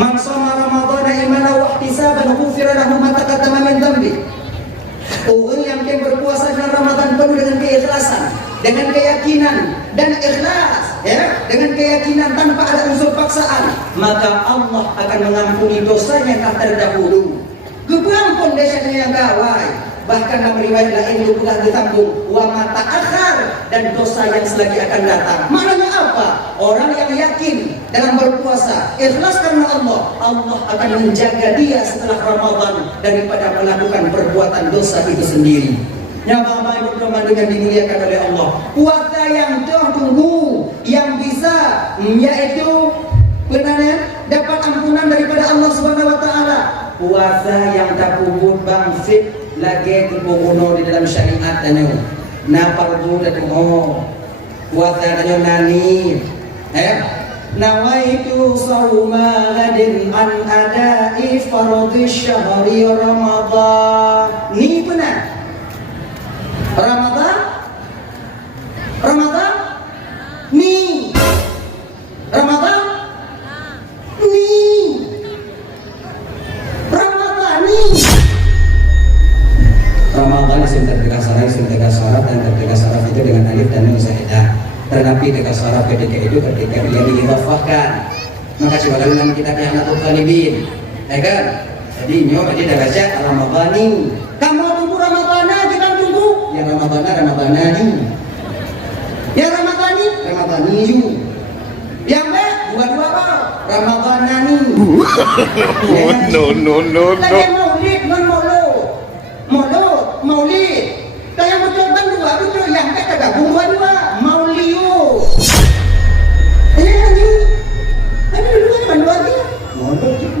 Man shoma Ramadhana imanan wa ihtisaban ghufira lahu ma taqaddama min dhanbi. Orang yang berpuasa dalam Ramadan penuh dengan keikhlasan, dengan keyakinan dan ikhlas, ya, dengan keyakinan tanpa ada unsur paksaan, maka Allah akan mengampuni dosanya yang terdahulu. Kepampun desanya yang gawai. Bahkan dalam riwayat lain lupa ditanggung wa mata akhar, dan dosa yang selagi akan datang. Maknanya apa? Orang yang yakin dalam berpuasa, ikhlas karena Allah, Allah akan menjaga dia setelah Ramadan daripada melakukan perbuatan dosa itu sendiri. Ya Bapak Ibu teman dengan dimuliakan oleh Allah, puasa yang tunggu, yang bisa yaitu benar dapat ampunan daripada Allah Subhanahu Wa Taala. Puasa yang tak puput bangsit lagi kupuno di dalam syariat danyo. Na fardu danyo. Puasa danyo nani. Nawaitu sawma gadin an adai fardhi syahri Ramadan. Ni benar. Ramadan? Ramadan? Ni. Ramadan? Ni. Ramadan ni. Ramadan isim terdekat syarat dan terdekat syarat itu dengan alif dan nun sahidah. Tetapi dekat syarat ketika itu ketika dia diidhafahkan. Maka sebagaimana kita Hanatul Talibin, ya kan? Jadi nyo tadi dah baca Ramadhani. Kamu tunggu Ramadhana, kita tunggu. Ya Ramadhani. Ya Ramadhani ju. Yang B dua-dua apa? Ramadhanani. No. Lagi maulid non maulid. Saya betul kan dua betul yang kata gabung dua mauliu. Tapi dulu kan dua dia.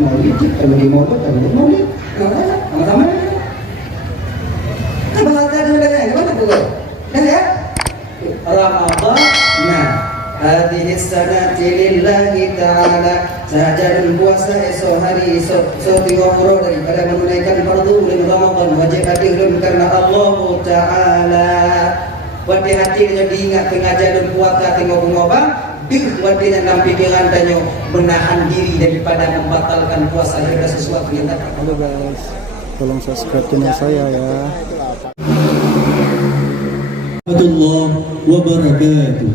Maulid kalau di maulid. Sama-sama. Kan bahasa Indonesia gimana Bu? Dah ya? Ramadan. Nah, hadhihi sanati lillahi ta'ala. Sahaja puasa esok hari esok 30 daripada menunaikan fardu bulan Ramadan wajib hadir karena Allah Ta'ala. Wadi hati dengan diingat pengajaran puasa tengok mengobang wadi dalam pikiran tanya menahan diri daripada membatalkan puasa daripada sesuatu yang tak. Halo guys, tolong subscribe channel saya ya. Warahmatullahi wabarakatuh.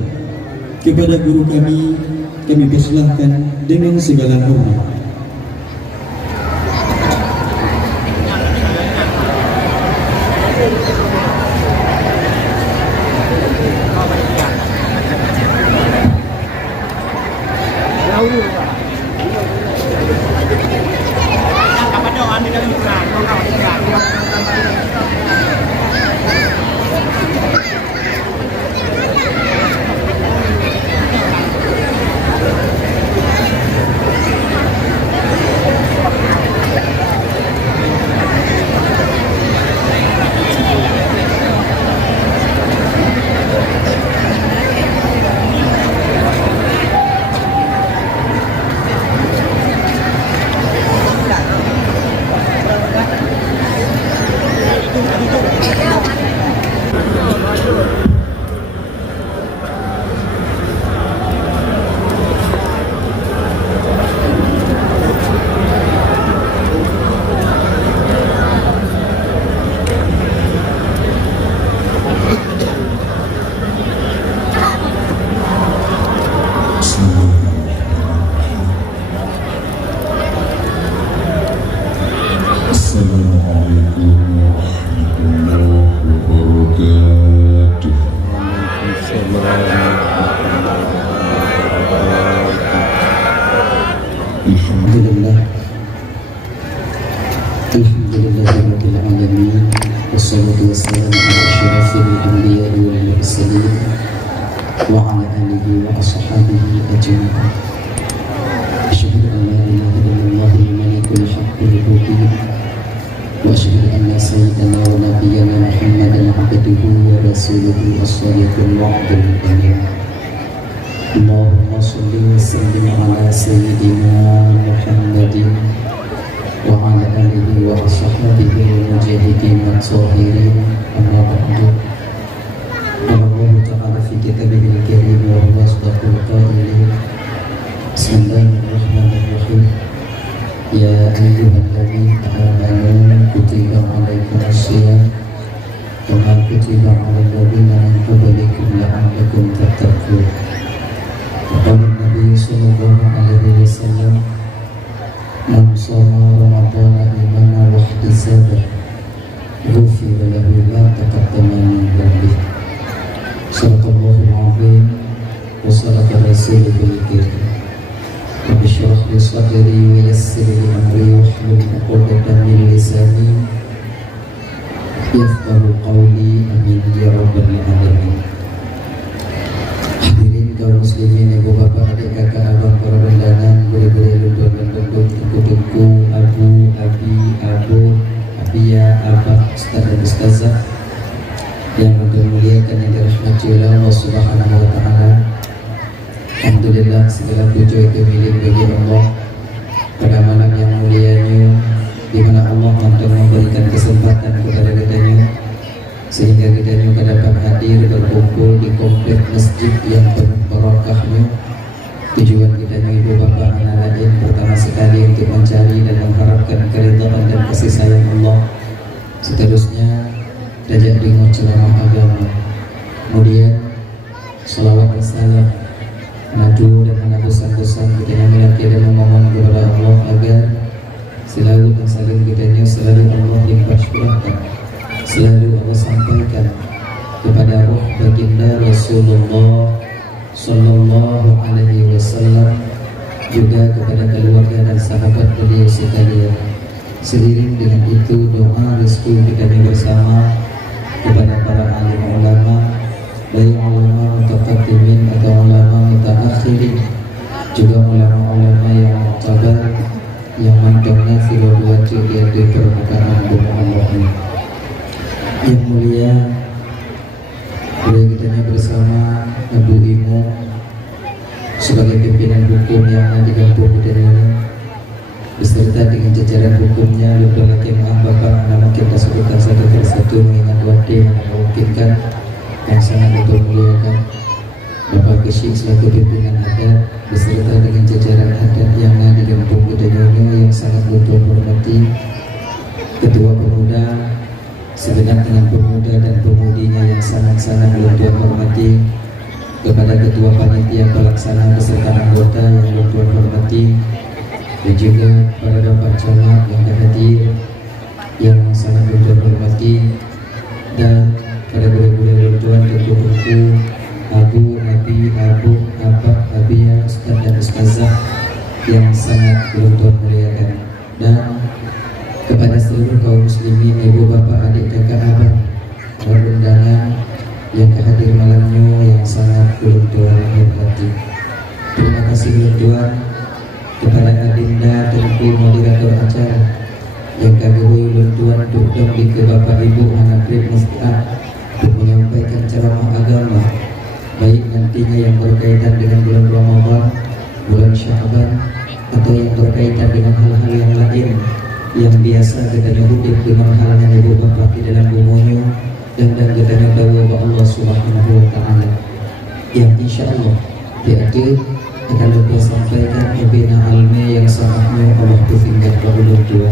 Kepada guru kami persilahkan dengan segala hormat. Alhamdulillahirabbil alamin wassalatu wassalamu ala asyrafil anbiya'i wal mursalin wa ala alihi wa ashabihi ajma'in. Asyhadu an la ilaha illallah al-malikul haqqul mubin wa asyhadu anna sayyidana wa nabiyyana Muhammadan abduhu wa rasuluhu as-sadiqul wa'dul amin. Allahumma shalli wa sallim ala sayyidina Muhammadin wa ala alihi wa ashabihi wal mujahidin at-tahirin. Amma ba'du. Allah Ta'ala fi kitabihil karim wa huwa asdaqul qailin. Bismillahirrahmanirrahim. يا أيها الذين آمنوا كتب عليكم الصيام كما كتب على الذين من قبلكم لعلكم تتقون. وقال النبي صلى الله عليه وسلم من صام رمضان إيمانا واحتسابا غفر له ما تقدم من ذنبه. صدق الله العظيم وصدق رسوله الكريم. رب اشرح لي صدري ويسر لي أمري واحلل عقدة من لساني yafqahu qawli amin ya rabbal alamin. Hadirin kaum muslimin, ibu bapak, adik kakak, abang, para undangan, guru-guru, luluh dan penduduk, tengku-tengku, abu, abi, abu, abia, abah, ustaz dan ustazah yang muliakan yang dirahmati oleh Allah Subhanahu wa taala. Alhamdulillah, segala puji itu milik bagi Allah pada malam yang mulianya, di mana Allah mampu memberikan kesempatan kepada kitanya sehingga kitanya dapat hadir berkumpul di komplek masjid yang penuh barokahnya. Tujuan kitanya ibu bapak anak lain pertama sekali untuk mencari dan mengharapkan keridhaan dan kasih sayang Allah. Seterusnya diajak dengar ceramah agama, kemudian salawat dan salam, madu dan anak bosan-bosan kitanya melaki dan memohon kepada Allah agar selalu dan saling bedanya selalu Allah limpah curahkan, selalu Allah sampaikan kepada roh baginda Rasulullah Sallallahu Alaihi Wasallam, juga kepada keluarga dan sahabat beliau sekalian. Seiring dengan itu doa restu kita bersama kepada para alim ulama, baik ulama mutaqaddimin atau ulama mutaakhirin, juga ulama-ulama yang mu'tabar yang mandangnya filosofi dia di permukaan bumi Allah ini. Yang mulia, boleh kita bersama Abu Imo sebagai pimpinan hukum yang ada di kampung kita ini, beserta dengan jajaran hukumnya, lembaga kemah bapak nama kita sebutkan satu persatu mengingat waktu yang memungkinkan yang sangat dipermuliakan. Bapak Kesyik selaku pimpinan adat beserta dengan jajaran adat yang ada di kampung Gedonyono yang sangat berhormati, ketua pemuda segenap dengan pemuda dan pemudinya yang sangat-sangat berhormati, kepada ketua panitia pelaksana beserta anggota yang berhormati, dan juga para bapak camat yang hadir yang sangat berhormati, dan para guru-guru tuan tengku-tengku, abu, abi, abu, abah, abia, ustaz dan ustazah yang sangat muliakan, dan kepada seluruh kaum muslimin, ibu bapak, adik kakak, abang, para undangan yang hadir malamnya yang sangat Tuhan hormati. Terima kasih Tuhan kepada Adinda Tengku moderator acara yang kagui Tuhan untuk ke bapak ibu anak Muslimat untuk menyampaikan ceramah agama, baik nantinya yang berkaitan dengan bulan Ramadan, bulan Sya'ban, atau yang berkaitan dengan hal-hal yang lain yang biasa kita hidup dengan halnya ibu bapak di dalam bumunya, dan kita tahu bahwa Allah Subhanahu wa taala yang insya Allah yaitu akan lebih sampaikan pembina almi yang sangatnya Allah bertingkat bahwa dua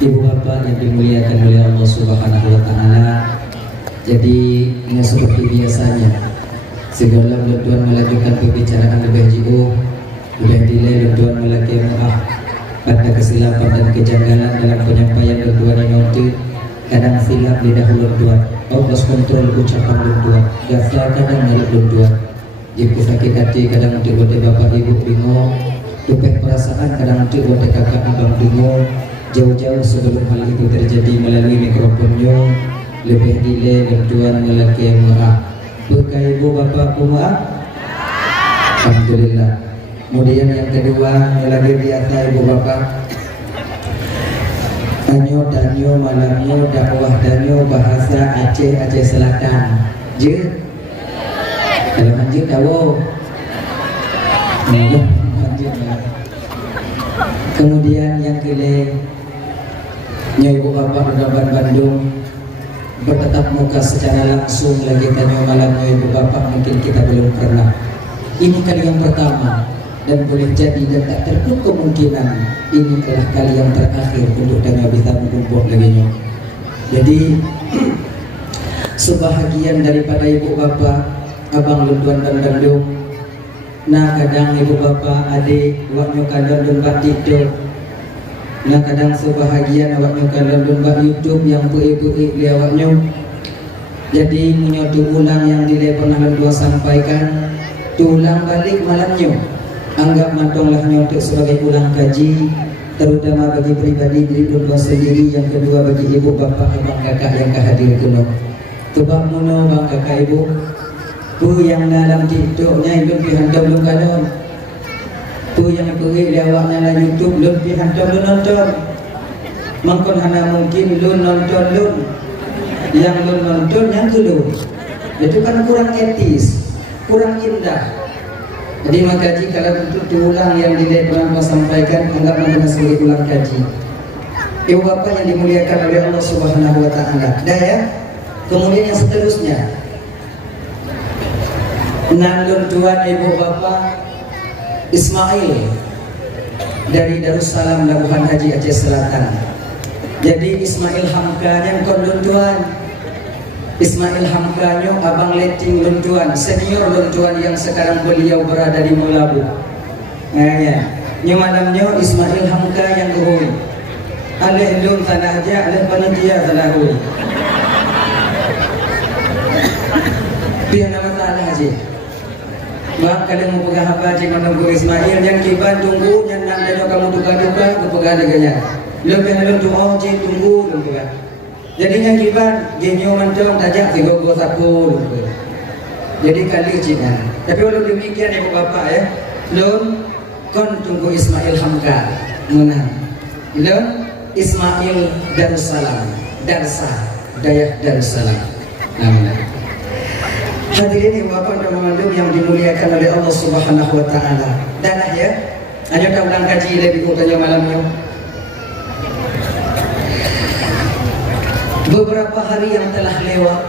ibu bapak yang dimuliakan oleh Allah Subhanahu wa taala. Jadi ini seperti biasanya segala Tuhan melakukan pembicaraan lebih jauh, lebih delay Tuhan melakukan pada kesilapan dan kejanggalan dalam penyampaian Tuhan yang itu kadang silap lidah Tuhan, Allah kontrol ucapan Tuhan, gaflar kadang ngalip Tuhan, jika sakit hati kadang untuk buat bapak ibu bingung, tupeh perasaan kadang untuk buat kakak abang bingung. Jauh-jauh sebelum hal itu terjadi melalui mikrofonnya lebih delay dan Tuhan melaki yang maaf. Berkah ibu bapak maaf, alhamdulillah. Kemudian yang kedua lagi biasa ibu bapak, danyo malamnya dakwah danyo bahasa Aceh Selatan. Je dalam anjir tahu. Kemudian yang kedua ibu bapak Redaban Bandung bertetap muka secara langsung lagi tanya malamnya ibu bapak mungkin kita belum pernah. Ini kali yang pertama dan boleh jadi dan tak tertutup kemungkinan ini adalah kali yang terakhir untuk Dana bisa mengumpul lagi. Jadi sebahagian daripada ibu bapa, abang lunduan dan bandung, nah kadang ibu bapa adik waktu kadang lumba TikTok, nah kadang sebahagian waktu kadang lumba YouTube yang ibu dia waktu. Jadi menyotu ulang yang dia pernah lundua sampaikan, tulang balik malamnya. Anggap matonglah untuk sebagai ulang kaji, terutama bagi pribadi diri berdua sendiri, yang kedua bagi ibu bapa abang kakak yang kehadir kuno. Tubak muno bang kakak ibu, tu yang dalam TikToknya itu dihantam belum kadon, tu yang pergi lewat dalam YouTube belum dihantam belum nonton, mangkon hana mungkin lu nonton lu, yang lu nonton yang kedua, itu kan kurang etis, kurang indah. Jadi makaji kalau untuk diulang yang pernah sampaikan, anggap mana sebagai ulang kaji. Ibu bapa yang dimuliakan oleh Allah Subhanahu wa taala. Dah ya. Kemudian yang seterusnya, nandun tuan ibu bapa Ismail dari Darussalam Labuhan Haji Aceh Selatan. Jadi Ismail Hamkanya kondun tuan, Ismail Hamkanyo abang leting luntuan, senior luntuan yang sekarang beliau berada di Melabu. Nah ya, nyo malamnya Ismail Hamka yang gohoi. Aleh lum tanah aja, aleh panitia tanah hui. Biar nama tanah aja. Bang kalian mau pegang apa aja menunggu Ismail yang kiban tunggu, yang nandanya kamu duka-duka, kepegang deganya. Lebih lum tu tunggu luntuan. Jadi yang kiban genyo mantong tajak 31. Jadi kali Cina. Tapi walau demikian ibu bapak ya, lon kon tunggu Ismail Hamka menang. Lon Ismail Darussalam, Darsa Dayak Darussalam. Namanya. Hadirin ibu bapak dan mengandung yang dimuliakan oleh Allah Subhanahu wa taala. Danah ya. Ayo kita ulang kaji lebih utanya malamnya. Beberapa hari yang telah lewat,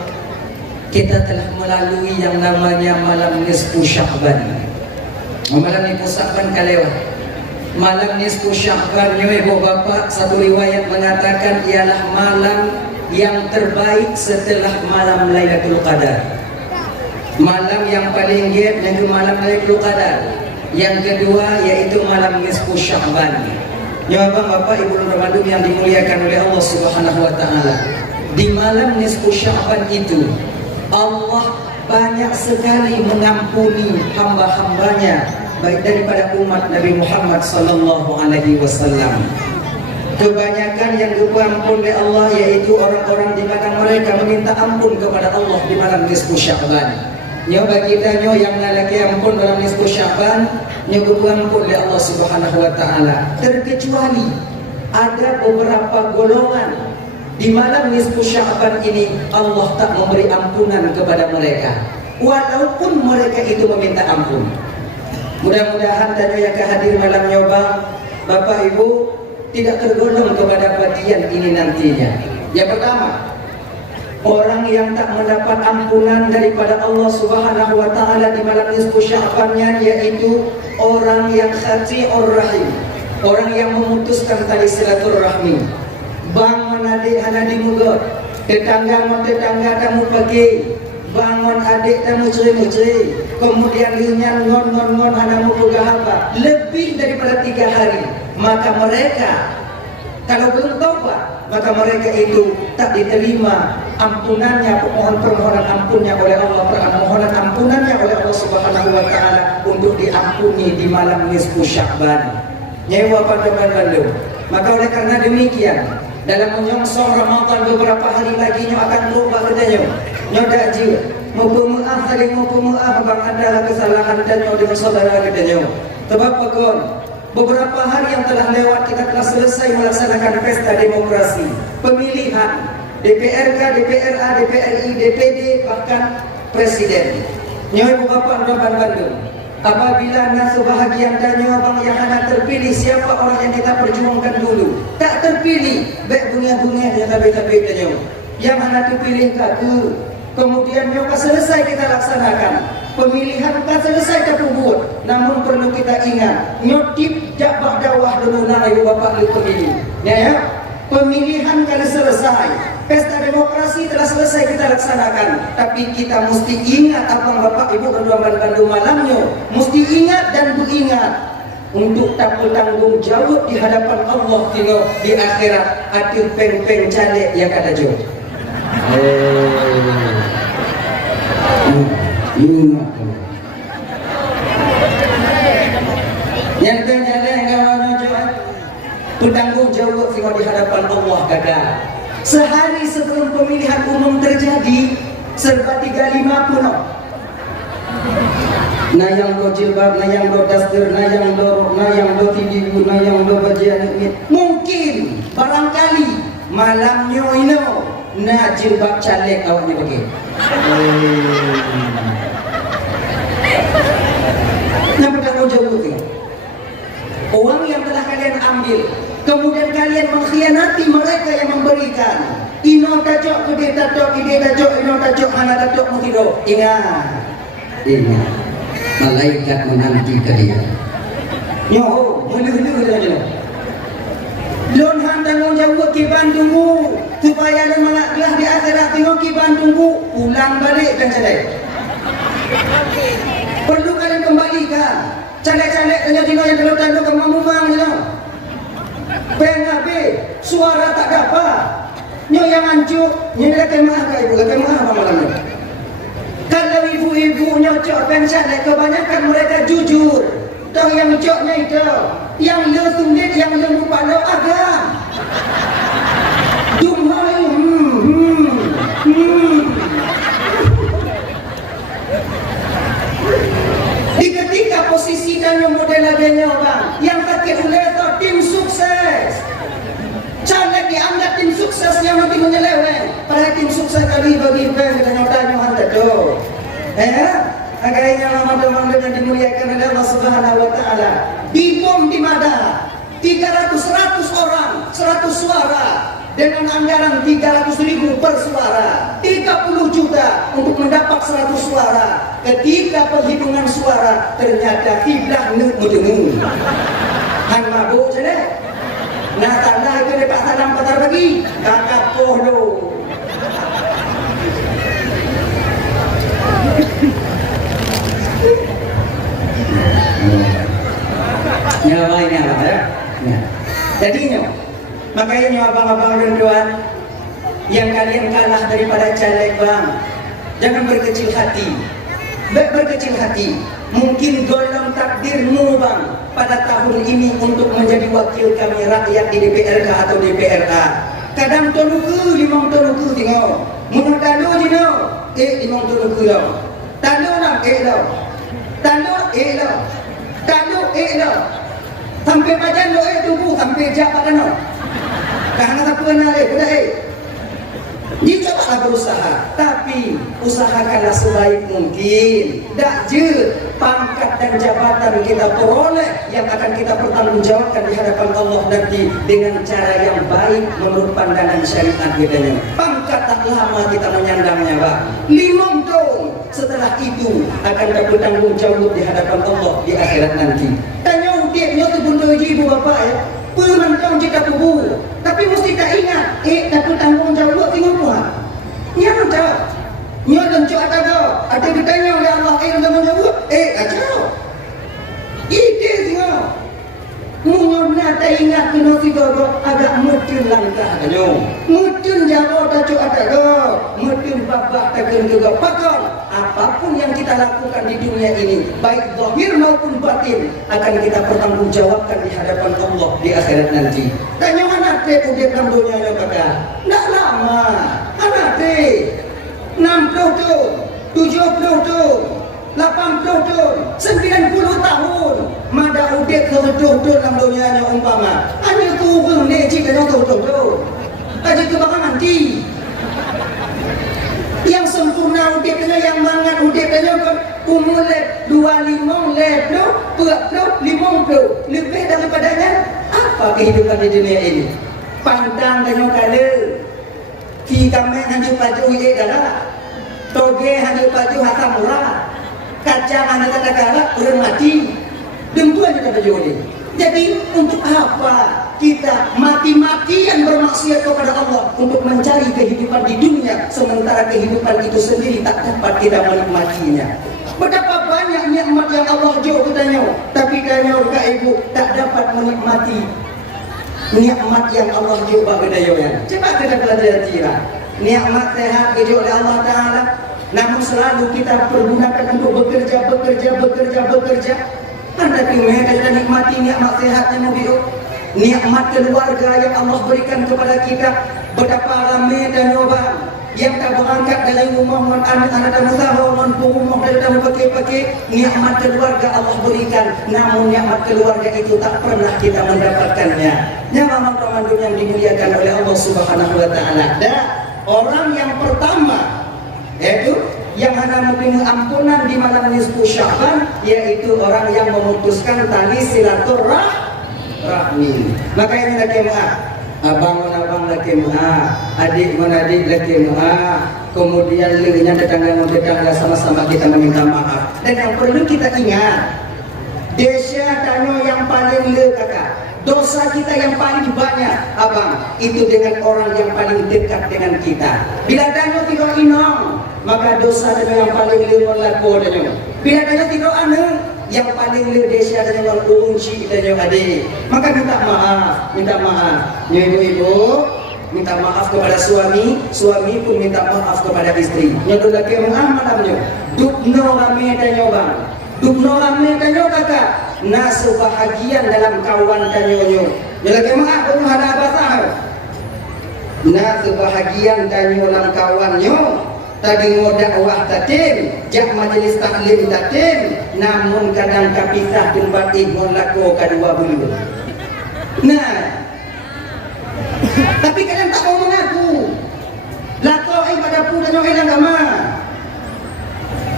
kita telah melalui yang namanya malam nisfu Sya'ban. Malam nisfu Sya'ban kalewat. Malam nisfu Sya'ban, ibu bapak, satu riwayat mengatakan ialah malam yang terbaik setelah malam Lailatul Qadar. Malam yang paling giat yaitu malam Lailatul Qadar. Yang kedua yaitu malam nisfu Sya'ban. Ya bapak, ibu Ramadan yang dimuliakan oleh Allah Subhanahu wa taala. Di malam nisfu Sya'ban itu Allah banyak sekali mengampuni hamba-hambanya, baik daripada umat Nabi Muhammad sallallahu alaihi wasallam. Kebanyakan yang diampun oleh Allah yaitu orang-orang di mana mereka meminta ampun kepada Allah di malam nisfu Sya'ban. Nyo bagi kita nyo yang nalaki ampun dalam nisfu Sya'ban, nyo diampun oleh Allah Subhanahu wa taala. Terkecuali ada beberapa golongan di malam nisfu Sya'ban ini Allah tak memberi ampunan kepada mereka, walaupun mereka itu meminta ampun. Mudah-mudahan tanya yang kehadir malam nyoba Bapak Ibu tidak tergolong kepada bagian ini nantinya. Yang pertama, orang yang tak mendapat ampunan daripada Allah Subhanahu wa taala di malam nisfu Sya'ban-nya yaitu orang yang khati'ur rahim, orang yang memutuskan tali silaturahmi. Bangun adik hana dimugot, tetangga mau tetangga tamu pagi, bangun adik tamu ceri-ceri, kemudian linyan ngon hana mau apa, lebih daripada 3 hari, maka mereka kalau belum taubat, maka mereka itu tak diterima ampunannya, permohonan ampunnya oleh Allah, permohonan ampunannya oleh Allah Subhanahu wa taala untuk diampuni di malam nisfu Sya'ban. Nyewa pada lalu. Maka oleh karena demikian, dalam menyongsong Ramadan beberapa hari lagi nyo akan berubah katanya. Nyo dak jiwa, mau pemaaf saling mau pemaaf bang adalah kesalahan dan nyo dengan saudara katanya. Sebab pekon beberapa hari yang telah lewat kita telah selesai melaksanakan pesta demokrasi, pemilihan DPRK, DPRA, DPRI, DPD bahkan presiden. Nyo ibu bapak Raban Bandung. Apabila nak sebahagian dan abang yang anak terpilih, siapa orang yang kita perjuangkan dulu tak terpilih, baik bunga-bunga yang tapi tanya yang anak terpilih ke kemudian yang selesai kita laksanakan Pemilihan kan selesai tak buat. Namun perlu kita ingat, nyotip jabah dawah dulu nak ibu bapa lu pemilih. Ya. Pemilihan kan selesai. Pesta demokrasi telah selesai kita laksanakan. Tapi kita mesti ingat abang bapak ibu kedua bandu malamnya. Mesti ingat dan ingat untuk tak bertanggung jawab di hadapan Allah tengok di akhirat atil peng-peng calek yang kata jauh. Ingat. Yang terjadi kalau jauh bertanggung jawab tengok di hadapan Allah kata. Sehari sebelum pemilihan umum terjadi serba 35 pun. Na yang do jilbab, na yang do dastir, na yang do tidibu, na yang do bajian ini. Mungkin barangkali malamnya ini na jilbab caleg awaknya pakai. Yang bertanggung jawab itu uang yang telah kalian ambil, kemudian kalian mengkhianati mereka yang memberikan. Ino tajok, kede tajok, ide tajok, ino tajok, hana tajok, mutido. Ingat. Malaikat menanti kalian. Yo, melu-melu saja. Lon han tanggung jawab ke Bandungmu supaya lo melaklah di akhirat tengok ke Bandungmu pulang balik dan calek. Perlu kalian kembalikan. Calek-calek tengok yang kalau tanda kemampuan je lah. PNHB suara tak dapat. Nyo yang hancur, nyo dah kemah ke ibu, kemah apa malam ni? Kalau ibu-ibu nyocok pencalek kebanyakan mereka jujur. Tahu yang nyocoknya itu, yang le sulit, yang le lupa lo agam. Dumhoi, Di ketika posisi dan model laginya orang yang takut oleh itu tim sukses. Caleg dianggap tim sukses yang nanti menyeleweng. Pada tim sukses kali bagi bank dengan tanya hantar tu. Agaknya nama-nama yang dimuliakan oleh Allah Subhanahu Wa Taala. Dibom di Madang 300 orang 100 suara dengan anggaran 300.000 per suara, 30 juta untuk mendapat 100 suara. Ketika penghitungan suara ternyata kiblah mudemu. Han mabuk je deh. Nah tanah itu dekat tanam patar bagi kakak pohlo. Nyawa ini apa ya? Jadinya makanya abang-abang dan tuan yang kalian kalah daripada caleg bang, jangan berkecil hati. Berkecil hati. Mungkin golong takdirmu bang pada tahun ini untuk menjadi wakil kami rakyat di DPRK atau DPRA. Kadang toluku, limang toluku tengok. Munah talo je no. Limang toluku lo. Talo nak lo. Talo lo. Talo lo. Sampai badan lo tunggu sampai jak pada no. Karena tak pernah budak dicobalah berusaha, tapi usahakanlah sebaik mungkin. Tak je pangkat dan jabatan kita peroleh yang akan kita pertanggungjawabkan di hadapan Allah nanti dengan cara yang baik menurut pandangan syariat bedanya. Pangkat tak lama kita menyandangnya, Pak. 5 tahun setelah itu akan bertanggung jawab di hadapan Allah di akhirat nanti. Tanya udiknya tu bunda ibu bapak ya. Pementang jika tubuh, tapi mesti tak ingat. Tak bertanggung jawab tengok puan. Yang jawab. Nyo dan cok ada ditanya oleh Allah. Tanggung jawab. Acau. Ide tengok. Mungkin tak ingat kena tiga agak mungkin langkah kanyo. Mungkin jawab tak cok ada. Mungkin babak tak kena pakal. Apapun yang kita lakukan di dunia ini, baik zahir maupun batin, akan kita pertanggungjawabkan di hadapan Allah di akhirat nanti. Tanya mana teh udah dunia yang pada? Tak lama. Anak teh 60 tahun, 70 tahun, 80 tahun, 90 tahun. Mada udah ke-20 dalam dunia yang umpama. Hanya turun ni jika nak turun. Aja kebakar nanti. Yang sempurna udiknya, yang mangat udiknya kan umur 25 lebih, 40, 50 lebih daripadanya. Apa kehidupan di dunia ini? Pantang tanya kala ki kami hanya baju ide dah, toge hanya baju hatam murah. Kacangan kata-kata orang mati. Demikian kita berjodi. Jadi untuk apa kita mati-matian bermaksiat kepada Allah untuk mencari kehidupan di dunia, sementara kehidupan itu sendiri tak dapat kita menikmatinya. Betapa banyak nikmat yang Allah jauh katanya, tapi katanya kak ibu tak dapat menikmati nikmat yang Allah jauh bagi dayoyan. Coba kita pelajari nikmat sehat jauh oleh Allah Taala. Namun selalu kita pergunakan untuk bekerja. Tapi mereka kita nikmati nikmat sehatnya mobil, nikmat keluarga yang Allah berikan kepada kita. Betapa ramai dan nyoba yang tak berangkat dari rumah anak-anak dan usaha rumah dan pakai nikmat keluarga Allah berikan. Namun nikmat keluarga itu tak pernah kita mendapatkannya. Nyaman Ramadan yang dimuliakan oleh Allah Subhanahu Wa Taala. Dan orang yang pertama yaitu yang hanya menerima ampunan di malam nisfu Sya'ban, yaitu orang yang memutuskan tali silaturahmi. Maka ini lagi abang lagi adik lagi kemudian leunya tetangga sama-sama kita meminta maaf. Dan yang perlu kita ingat, desa tanyo yang paling kakak, dosa kita yang paling banyak abang itu dengan orang yang paling dekat dengan kita. Bila tanyo tidak inong, maka dosa dengan yang paling liur laku danyo. Bila danyo tidak anu, yang paling liur desa danyo yang unci danyo adik. Maka minta maaf. Ibu-ibu minta maaf kepada suami pun minta maaf kepada istri. Nyo lagi malamnya. Dukno rame danyo bang. Dukno rame danyo kakak. Nasu bahagian dalam kawan danyo nyo. Nyo lagi maaf pun ada apa nasu bahagian danyo dalam kawan nyo. Tadi dakwah tatim, jak majelis taklim tatim, namun kadang kapisah tempat ikhwan lako kedua bulu. Nah, tapi kadang tak mau mengaku. Lako pada pun dan orang agama.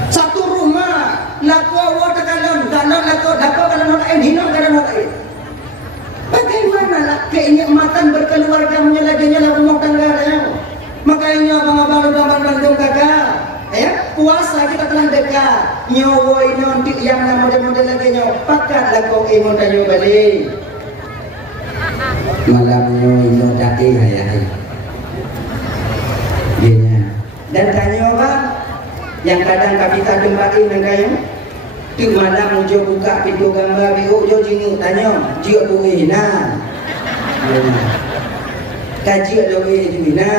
Satu rumah, lako awak kalon lako dapat kalon orang hinang kalon orang. Bagaimana lah kenikmatan berkeluarga menyelaginya lagu rumah tangganya. Makanya abang-abang Bandung kakak, ya puasa kita telah dekat. Nyowo ini yang nama model lagi nyowo pakat lah kau emo tanyo balik. Malamnya ino dati hayai. Gini. Dan tanyo bang, yang kadang kapita tempatin nengkayo. Tu malam ujo buka pintu gambar biu ujo jingu tanyo, jiu tuwi na. Kaji doa na.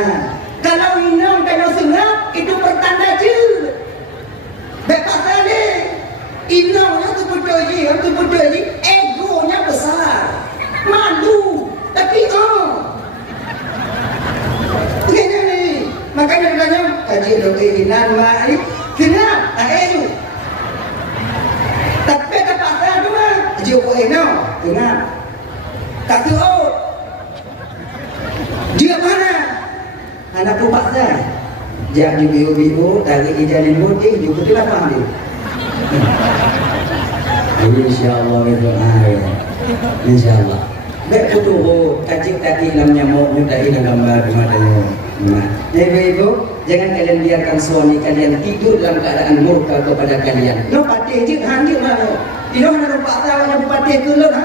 Kalau inang kena sengap, itu pertanda je. Bepasal ni, inangnya tu betul je, egonya besar, malu, tapi begini ni. Makanya katanya, kaji doa inan mai, kenap, ayu. Tapi kepasal tu mah, jauh inang, kenap. Kata dia mana? Anak pupak saya jadi biu-biu dari ijalin putih juga tidak paham dia. InsyaAllah itu InsyaAllah baik putuh kacik kaki dalam nyamuk nyudai dalam gambar kemadanya. Ibu-ibu jangan kalian biarkan suami kalian tidur dalam keadaan murka kepada kalian. No patih je handir mana tidak ada rupak tahu yang patih kelon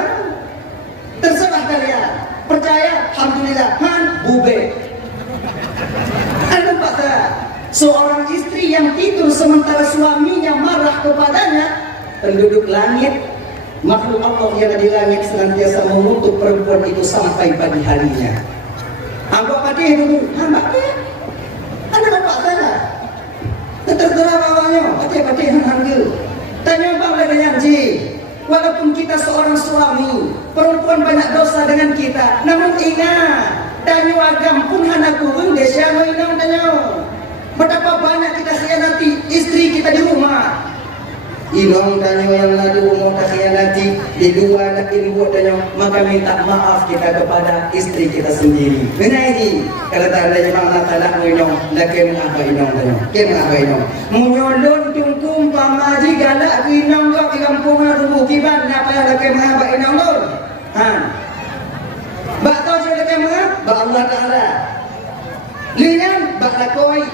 terserah kalian. Percaya alhamdulillah bube. Ada kata seorang istri yang tidur sementara suaminya marah kepadanya, penduduk langit, makhluk Allah yang ada di langit senantiasa mengutuk perempuan itu sampai pagi harinya. Anggap patih dulu, patih. Ada bapak saya. Tertera bawahnya, patih harga. Tanya bang dengan ji. Walaupun kita seorang suami, perempuan banyak dosa dengan kita, namun ingat. Tanyo agam pun hana kurung desa inang tanyo. Betapa banyak kita khianati istri kita di rumah. Inong tanyo yang ada rumah tak khianati di dua anak ibu tanyo, maka minta maaf kita kepada istri kita sendiri. Benar ini kalau tak ada yang nak talak inong, laki mengapa inong tanyo? Mengapa inong? Munyolon tungkum pamaji galak inong kau di kampung rubuh kiban apa yang laki mengapa inong lor? Bak tahu saya dekat mana? Bak Allah Ta'ala. Lian bak lakoi.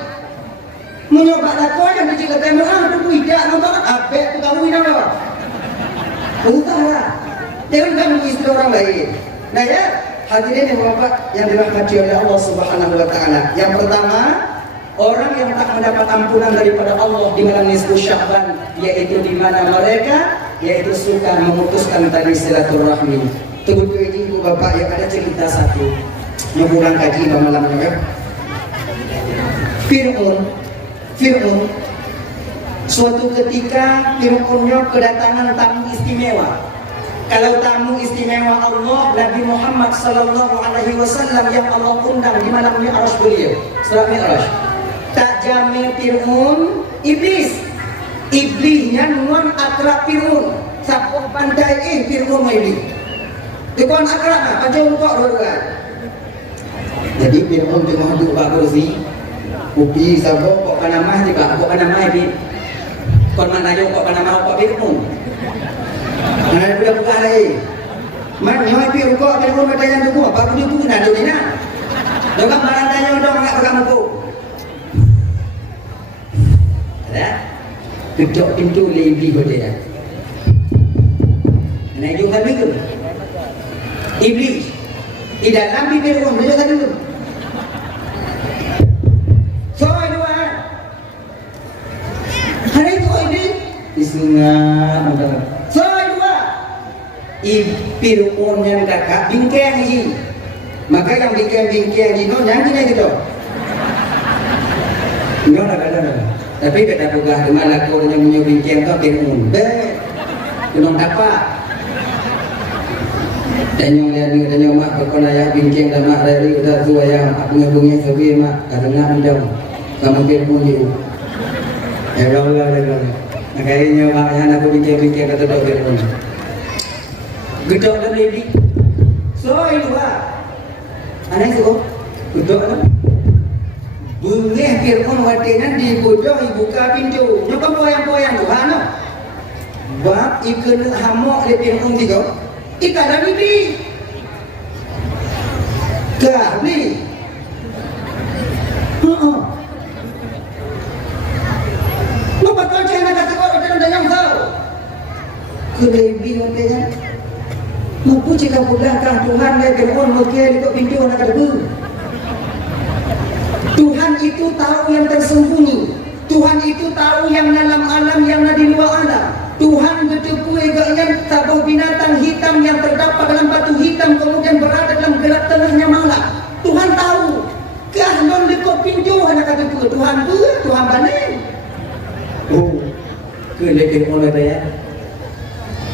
Menyoba lakon yang diciptakan tu tidak nampak apa tu kamu ini apa? Utara. Jangan ganggu istri orang lain. Nah ya, hadirin yang Bapak yang dirahmati oleh Allah Subhanahu wa taala. Yang pertama, orang yang tak mendapat ampunan daripada Allah di malam nisfu Sya'ban, yaitu di mana mereka yaitu suka memutuskan tali silaturahmi. Tunggu ini Ibu Bapak yang ada cerita satu. Yang pulang kaji malamnya kan. Fir'aun suatu ketika Fir'aunnya kedatangan tamu istimewa. Kalau tamu istimewa Allah Nabi Muhammad sallallahu alaihi wasallam yang Allah undang di malam Mi'raj beliau, surat Mi'raj. Tak jamin Fir'aun iblisnya nuan akrab Fir'aun. Siapa pandai Fir'aun iblis. Dia akrab macam kok dua-dua. Jadi Fir'aun tengah duduk bak kursi. Upi sabo kok kana mah tiba kok kana mah di kon mana yo kok kana mah kok Fir'aun. Nah, buka lagi. Man nyoy pi kok Fir'aun matayan tu apa dia tu nak ni nak. Dong malan tanya dong enggak pegang buku. Ada? Ketok pintu lebih dia. Nah, juga begitu. Iblis di dalam bibir Fir'aun dia tadi tu. Isunya mudah. Dua. Fir'aun yang kakak bingkeng ini. Maka yang bingkeng ini nyanyinya gitu. Enggak ada. Tapi kata pegah dengan lakon yang punya bingkeng tu Fir'aun. Kunong dapat. Dan yang mak berkonaya bingkeng dan mak dari udah tua yang aku ngabungnya sebi mak katanya ndam. Sama Fir'aun itu. Ya Allah. Kayaknya makanya aku bikin kata dokter pun. Gedok dan lebih. So itu aneh tu. Gedok kan. Bungeh Fir'aun watinan di bodoh buka pintu. Nyoba poyang-poyang Tuhan. Bab ikan hamok di Fir'aun tiga. Ikan dah lebih. Kali. Kelebihan katanya mampu jika budakah Tuhan dan Fir'aun mungkin itu pintu nak ada. Tuhan itu tahu yang tersembunyi. Tuhan itu tahu yang dalam alam yang di luar alam. Tuhan betul-betul yang sabah binatang hitam yang terdapat dalam batu hitam kemudian berada dalam gelap tengahnya malam. Tuhan tahu. Kahnon dekok pintu anak kata Tuhan tu Tuhan banen. Oh, kelebihan oleh dia.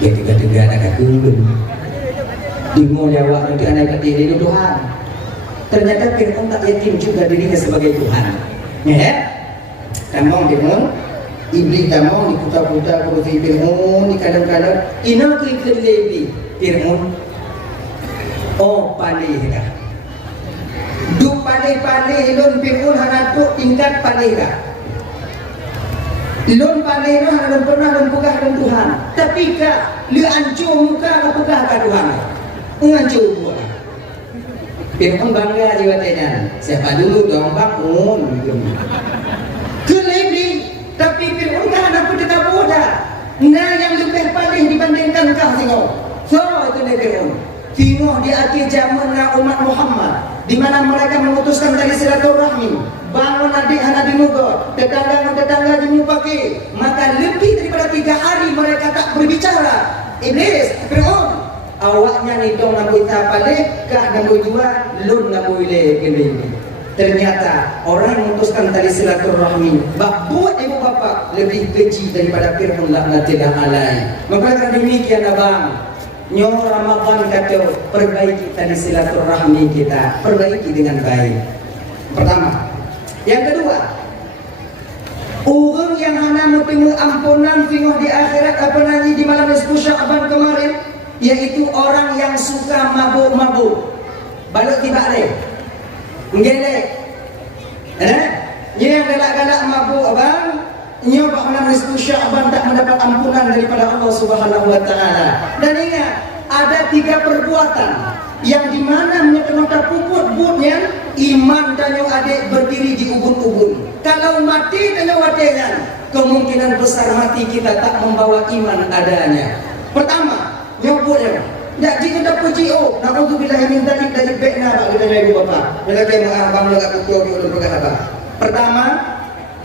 Ya tiga-tiga anak kulun bingung jawab nanti anak kecil itu Tuhan. Ternyata Fir'aun tak yakin juga dirinya sebagai Tuhan. Ya, kamong Fir'aun, iblis kamong di putar-putar kursi Fir'aun di kadang-kadang ina tu ikut lebih Fir'aun. Oh palih dah. Du palih lon Fir'aun hanatuk tingkat palih dah. Lon palih dah lon pernah lon pegah dengan Tuhan. Tapi kak lu ancur muka ke pegah ke Tuhan. Ngancur buat. Fir'aun bangga jiwatnya. Siapa dulu dong bangun. Kelebih. Tapi Fir'aun kan ada putih bodoh. Nah yang lebih paling dibandingkan kau tengok. So itu ni Fir'aun. Tengok di akhir zaman umat Muhammad. Di mana mereka memutuskan tali silaturahmi. Bangun adik-anak di Mugo, tetangga di Mupaki. Maka lebih daripada 3 hari mereka tak berbicara. Iblis, Fir'aun, awaknya ni dong nak kita balik, kah nak jual, lun nak boleh kini. Ternyata orang yang memutuskan tali silaturahmi, buat ibu bapa lebih keji daripada Fir'aun laknatillah alai. Maka demikian abang. Nyor Ramadan kata perbaiki tali silaturahmi kita, perbaiki dengan baik. Pertama. Yang kedua, orang yang hanya mau tengok ampunan tengok di akhirat apa nanti di malam nisfu Sya'ban kemarin, yaitu orang yang suka mabuk-mabuk. Balik tiba leh, ngelek, yang galak-galak mabuk abang, nyoba malam nisfu Sya'ban tak mendapat ampunan daripada Allah Subhanahu Wa Taala. Dan ingat, ada 3 perbuatan yang dimana mengetengah puput butnya iman tanyo adik berdiri di ubun-ubun. Kalau mati tanyo watenan, kemungkinan besar mati kita tak membawa iman adanya. Pertama, nyobotnya. Ya, jika tak puji na'udzubillah min dzalik dari bekna bak kita ibu bapa. Mereka yang abang lega ketua di ulun bergahaba. Pertama,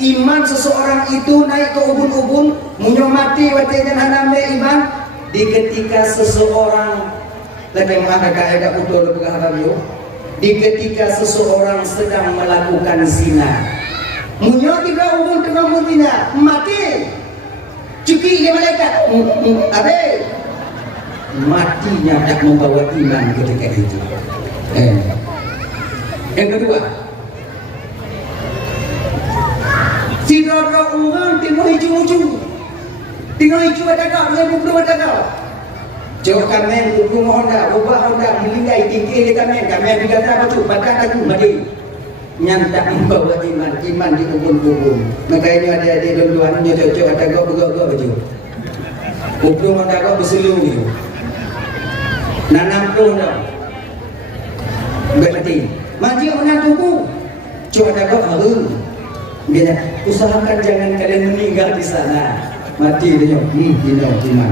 iman seseorang itu naik ke ubun-ubun, munyo mati watenya haname iman di ketika seseorang lagi mengakai kaidah betul bergahaba bio. Di ketika seseorang sedang melakukan zina. Munyo tiga ubun tengah muzina, mati. Cuki dia malaikat. Abe matinya tak membawa iman ketika itu. Yang kedua, si rara orang tengok hijau-hijau, tengok hijau ada kau, dengan buku ada kau. Jauh kamen buku Honda, ubah Honda, melingkai tinggi kamen dikata apa tu, badan aku mati. Yang tak membawa iman di ubun-ubun. Makanya ada donduan cocok ada kau begau-gau baju. Buku Honda kau berseluruh gitu. Nanam pun dah berhenti maju menantuku coba kau dia usahakan jangan kalian meninggal di sana mati dia iman.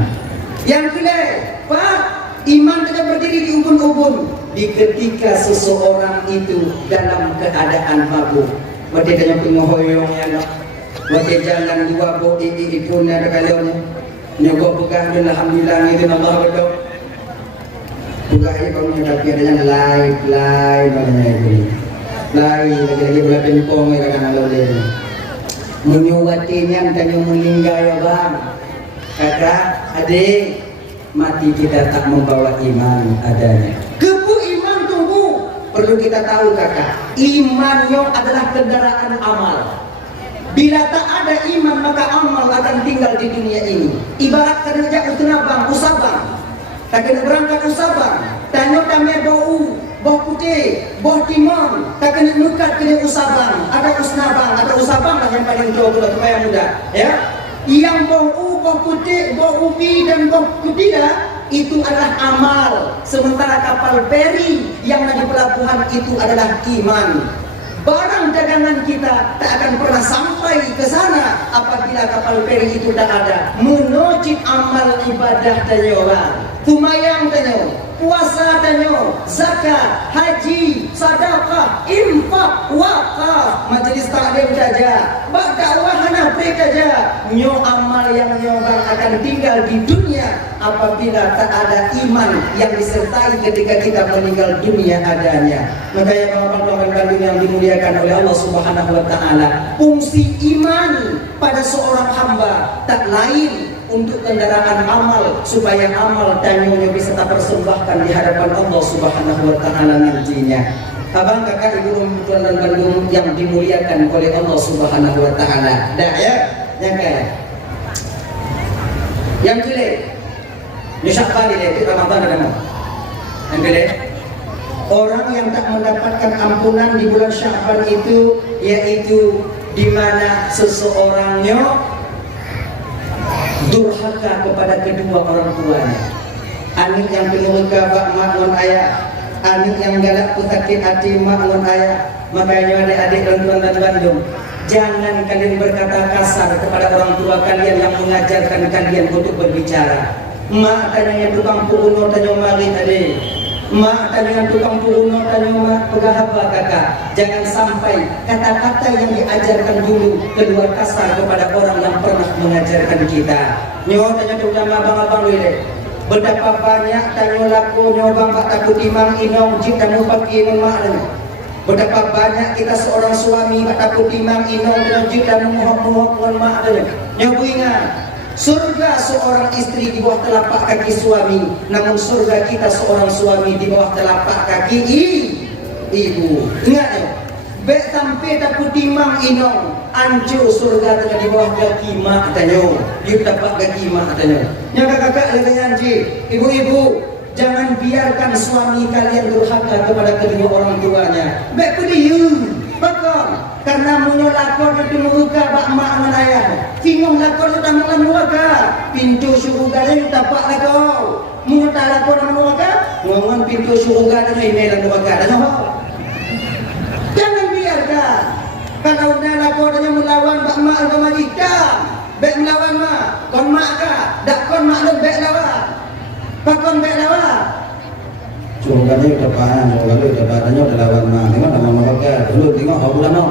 Yang kedua, Pak, iman tidak berdiri di ubun-ubun di ketika seseorang itu dalam keadaan mabuk. Waktu dia pengohoyongnya waktu jalan dua bo pun ada kalian nyogok bukan alhamdulillah itu Allah betul. Bukan ini tapi adanya live maknanya itu live lagi bola pingpong mereka kan lalu dia menyuwatinya tanya meninggal ya bang kakak adik mati kita tak membawa iman adanya kebu iman tunggu perlu kita tahu kakak imannya adalah kendaraan amal. Bila tak ada iman maka amal akan tinggal di dunia ini. Ibarat kerja usabang tak kena berangkat usabang, tanya tamai bau putih, bau timon, tak kena nukat kena usabang, ada usabang lah yang paling jauh kalau supaya mudah, ya. Yang bau putih, bau ubi dan bau tidak itu adalah amal. Sementara kapal feri yang ada di pelabuhan itu adalah iman. Barang dagangan kita tak akan pernah sampai ke sana apabila kapal feri itu tak ada. Menuju amal ibadah tanya orang. Tumayang tanyo, puasa tanyo, zakat, haji, sedekah, infak, wakaf, majelis taklim saja, dakwah hanafi saja. Nyo amal yang nyobang akan tinggal di dunia apabila tak ada iman yang disertai ketika kita meninggal dunia adanya. Makanya bapak-bapak kandung yang dimuliakan oleh Allah Subhanahu wa taala, fungsi iman pada seorang hamba tak lain untuk kendaraan amal supaya amal tanyonya bisa terpersembahkan di hadapan Allah Subhanahu wa taala nantinya. Abang kakak ibu tuan dan bandung yang dimuliakan oleh Allah Subhanahu wa taala. Dah ya, yang kedua, Sya'ban ini Ramadan ada nama. Yang kedua, orang yang tak mendapatkan ampunan di bulan Sya'ban itu yaitu di mana seseorangnya durhaka kepada kedua orang tuanya. Anik yang penurut bak mak ngon ayah, anik yang galak putakit hati mak ngon ayah. Makanya adik-adik dan tuan dan bandung, jangan kalian berkata kasar kepada orang tua kalian yang mengajarkan kalian untuk berbicara. Mak tanya yang tukang puruno tanya mari adik. Mak tanya tukang puruno tanya mak pegahaba kakak. Jangan sampai kata-kata yang diajarkan dulu keluar kasar kepada orang yang pernah mengajarkan kita. Nyo tanya terutama abang-abang ini. Betapa banyak tanya laku nyobang pak takut imang inong jik dan mupaki mak tanya. Betapa banyak kita seorang suami pak takut imang inong jik dan muhok-muhok mak tanya. Nyo ingat. Surga seorang istri di bawah telapak kaki suami, namun surga kita seorang suami di bawah telapak kaki ibu. Ingat ya, bek sampai takut timang inong, ancu surga tengah di bawah kaki mak tanyo, di telapak kaki mak tanyo. Nyaka kakak lagi anji, ibu-ibu, jangan biarkan suami kalian durhaka kepada kedua orang tuanya. Bek kudiu, bakal. Karena munyo lakor itu muka bak mak dengan ayah. Singong lakor itu tamukan muka. Pintu surga itu tapak lakor. Munyo tak lakor dengan muka. ngomong pintu surga dan email dan neraka dan apa? Jangan biarkan. Kalau nak kau tanya melawan bak mak atau majikan, bek melawan mak, kon mak kah? Dak kon mak lu bek lawan. Pak kon bek lawan. Surga ni udah paham, kalau udah badannya udah lawan mak, tengok nama mereka. Dulu tengok apa bulan no.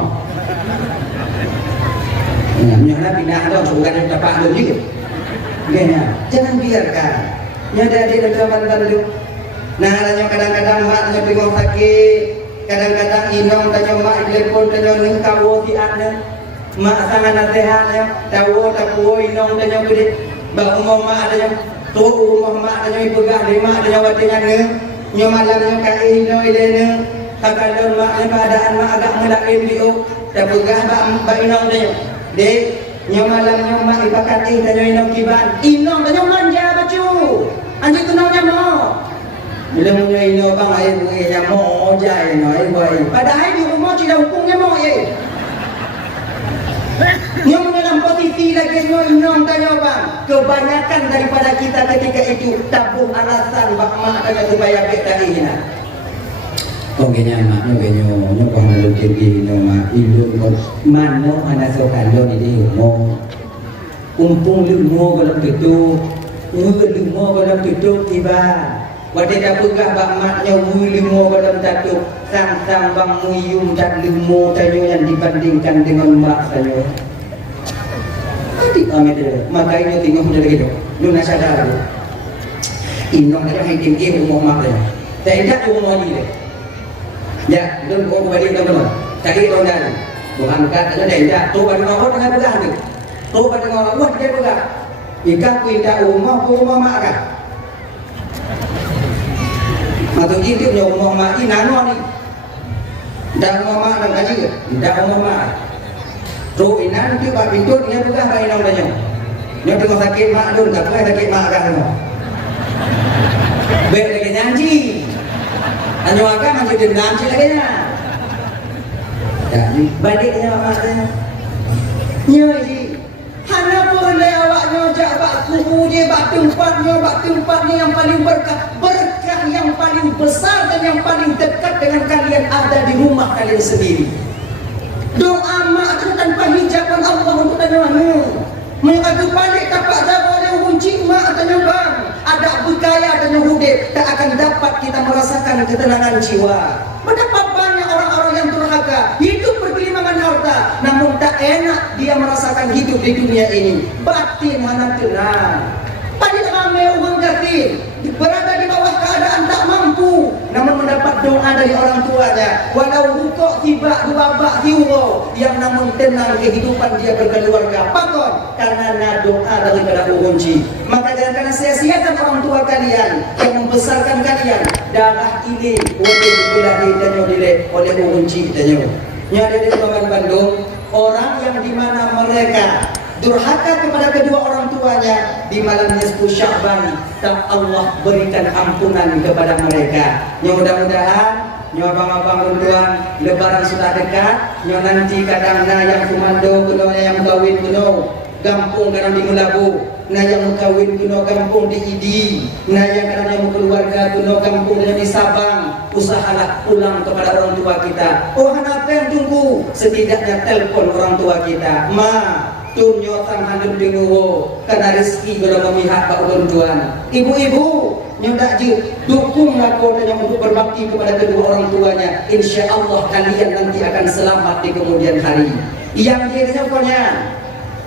Nyana pindah dong surga ni udah paham juga. Gini, jangan biarkan. Nyada di dalam dulu. Nah, hanya kadang-kadang mak tanya tengok sakit, kadang-kadang inong tanya mak telepon tanya nengkau ti ane, mak sangat nasihatnya, tahu tahu inong tanya beri, bang umum mak tanya, tu umum mak tanya ibu gak mak tanya watinya ne, nyomalannya kai inong ilene, kakak mak keadaan mak agak melain dia, tapi gak bang inong tanya, dek nyomalannya mak ibakat tanya inong kiban, inong tanya manja baju, anjing tunangnya mau. Bila punya ini bang air bunyinya mau jai noi boy. Padahal di rumah tidak hukumnya mau ye. Yang dalam posisi lagi nyong tanya bang. Kebanyakan daripada kita ketika itu tabung alasan bak mak tanya supaya beta ini. Kau kenya mak nyo kau malu jadi mak induk kau mano mana sokan lo di rumah. Kumpung lumo dalam tutup, lumo dalam tutup tiba. Wadai dah pegah bak maknya limo dalam tatuk sang-sang bang muyum dan limo tanyo yang dibandingkan dengan mak tanyo. Adik kami dia, makanya tengok dari gitu. Lu nak sadar tu. Inong dah hitim rumah mak dia. Tak rumah ni dia. Ya, lu kau balik dah mana? Cari orang dah. Bukan kat ada dah. Tu balik orang dengan pegah tu. Tu balik orang buat dia pegah. Ika pindah rumah mak kan. Atau itu punya rumah mak ini nano ni. Dah rumah mak dan kaji ke? Dah rumah mak. Terus ini nanti pak pintu dia pegah pak inang tanya. Dia tengok sakit mak dulu, tak pernah sakit mak kan semua. Baik lagi nyanyi. Hanya akan masih dendam sih lagi nya. Jadi baliknya mak tanya. Nyai. Hana boleh awaknya jak bak kubunya, bak tempatnya yang paling berkah yang paling besar dan yang paling dekat dengan kalian ada di rumah kalian sendiri. Doa mak itu tanpa hijaban Allah untuk tanya mengadu balik tapak jaga oleh kunci mak tanya bang. Ada bekaya tanya hudib tak akan dapat kita merasakan ketenangan jiwa. Betapa banyak orang-orang yang durhaka hidup bergelimangan harta, namun tak enak dia merasakan hidup di dunia ini. Batin mana tenang. Paling ramai orang yatim berada di bawah keadaan tak mampu, namun mendapat doa dari orang tuanya. Walau rukuk tiba dua bak hiwo, yang namun tenang kehidupan dia berkeluarga. Pakon karena doa daripada kunci. Maka jangan karena sia-siakan orang tua kalian yang membesarkan kalian. Darah ini oleh bulahi dan oleh kunci tanya. Nyada di Kabupaten Bandung, orang yang dimana mereka durhaka kepada kedua orang tuanya di malam nisfu Sya'ban, tak Allah berikan ampunan kepada mereka. Mudah-mudahan abang-abang tuan lebaran sudah dekat, nanti kadang yang kumando kuno yang kawin kuno gampung kadang di Melabu, yang kawin kuno gampung di Idi, yang kadang yang keluarga kuno gampung di Sabang. Usahalah pulang kepada orang tua kita. Oh, apa yang tunggu? Setidaknya telpon orang tua kita. Ma tunyo sang handun dinguwo karena rezeki bila memihak ke ulun tuan. Ibu-ibu nyodak je dukunglah kodanya untuk berbakti kepada kedua orang tuanya. Insya Allah kalian nanti akan selamat di kemudian hari. Yang dia punya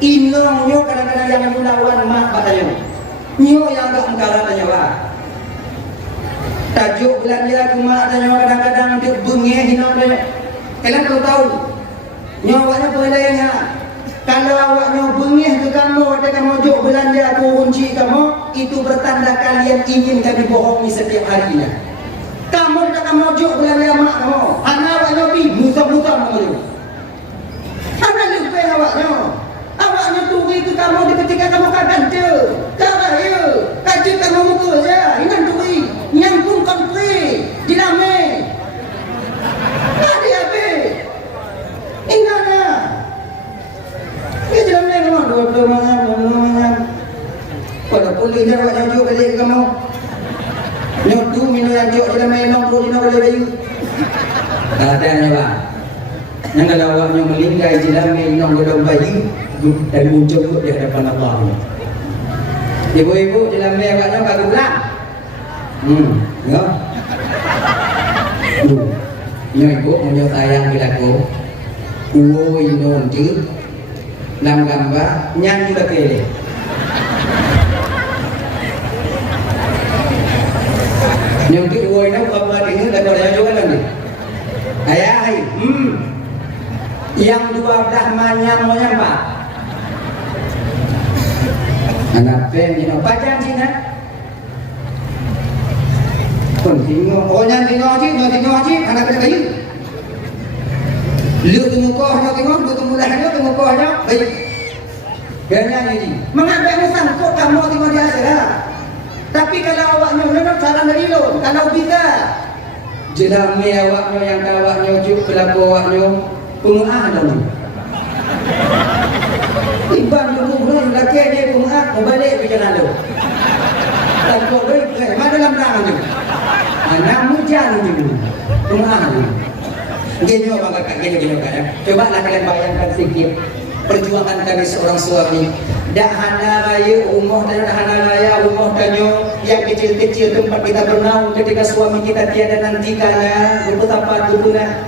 inong nyo kadang-kadang yang melawan mak katanya. Nyo yang tak mengkalah tanya lah. Tajuk belanja ke mak tanya kadang-kadang dia bengih inong tanya. Kalian perlu tahu nyawanya pelayanya. Kalau awaknya bengih ke kamu, ada kamu jok belanja kunci kamu, itu bertanda kalian ingin kami bohongi setiap harinya. Kamu tak kamu jok belanja mak kamu, anak awaknya pi muka-muka kamu. Anak lupa awaknya. Awaknya tunggu itu kamu di ketika kamu kagan je. Kalah ya, kaji kamu muka je. Inan tunggu, yang pun kontri, dilame. Tadi apa? Ingatnya. Ini dalam lain kamu, dua pada pulih dia awak jauh balik kamu. Nyotu minum terus dina boleh bayu. Katanya bang, yang kalau awaknya melingkai jelami inong godong bayi dan muncul di hadapan Allah. Ibu-ibu jelami awaknya kagak pulang. Ya. Nyo ibu menyo tayang bilaku. Uwo inong tu nam gambar nyanyi bakele. Nyo tu uwo inong apa dengar dan orang juga kan ni. Ayah, yang 12 manyang apa? Anak pen, pajan Cina. Kon tinggal, orang tinggal je, anak kena kayu. Lu tunggu kau, nak tengok, lu tunggu dah, lu tunggu kau aja, baik. Biarnya ini. Mengapa musang kau kamu tengok dia saja? Tapi kalau awaknya benar cara dari lu, kalau bisa. Jelami awaknya yang awaknya ujuk kelaku awaknya penguah dong. Iban dulu belum laki dia penguah mau balik berjalan dulu. Tak boleh, mana dalam tangan tu. Anak mujan tu penguah tu. Gini apa kakak gini kan? Coba lah kalian bayangkan sikit perjuangan kami seorang suami. Dak hana raya rumah dan hana raya rumah kanyo yang kecil-kecil tempat kita bernaung ketika suami kita tiada nanti kana betapa dukuna.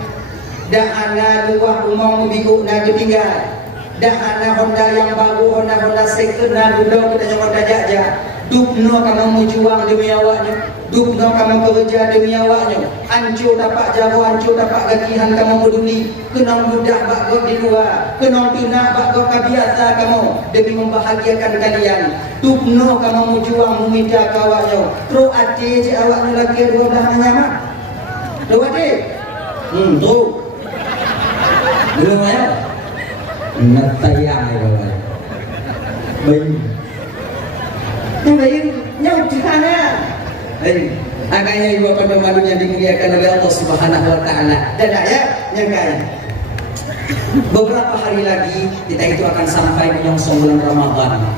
Dak hana luah rumah biku na ketinggal. Dak hana Honda yang baru Honda second na dulu kita yang Honda jaja. Dukno kamu berjuang demi awaknya. Dukno kamu kerja demi awaknya. Hancur dapat jago, hancur dapat gajian kamu peduli. Kenang budak bakok di luar. Kenang tunak bakok kabiasa kamu demi membahagiakan kalian. Dukno kamu berjuang meminta kawaknya. Terus hati je awaknya lagi 12 nyaman. Terus hati. Terus. Belum ya? Nak tayang ya kawan. Baik. Yang lain nyau jihana. Agaknya ibu pada malunya dimuliakan oleh Allah Subhanahu Wa Taala. Dan ya, yang kaya. Beberapa hari lagi kita itu akan sampai menyongsong bulan Ramadan.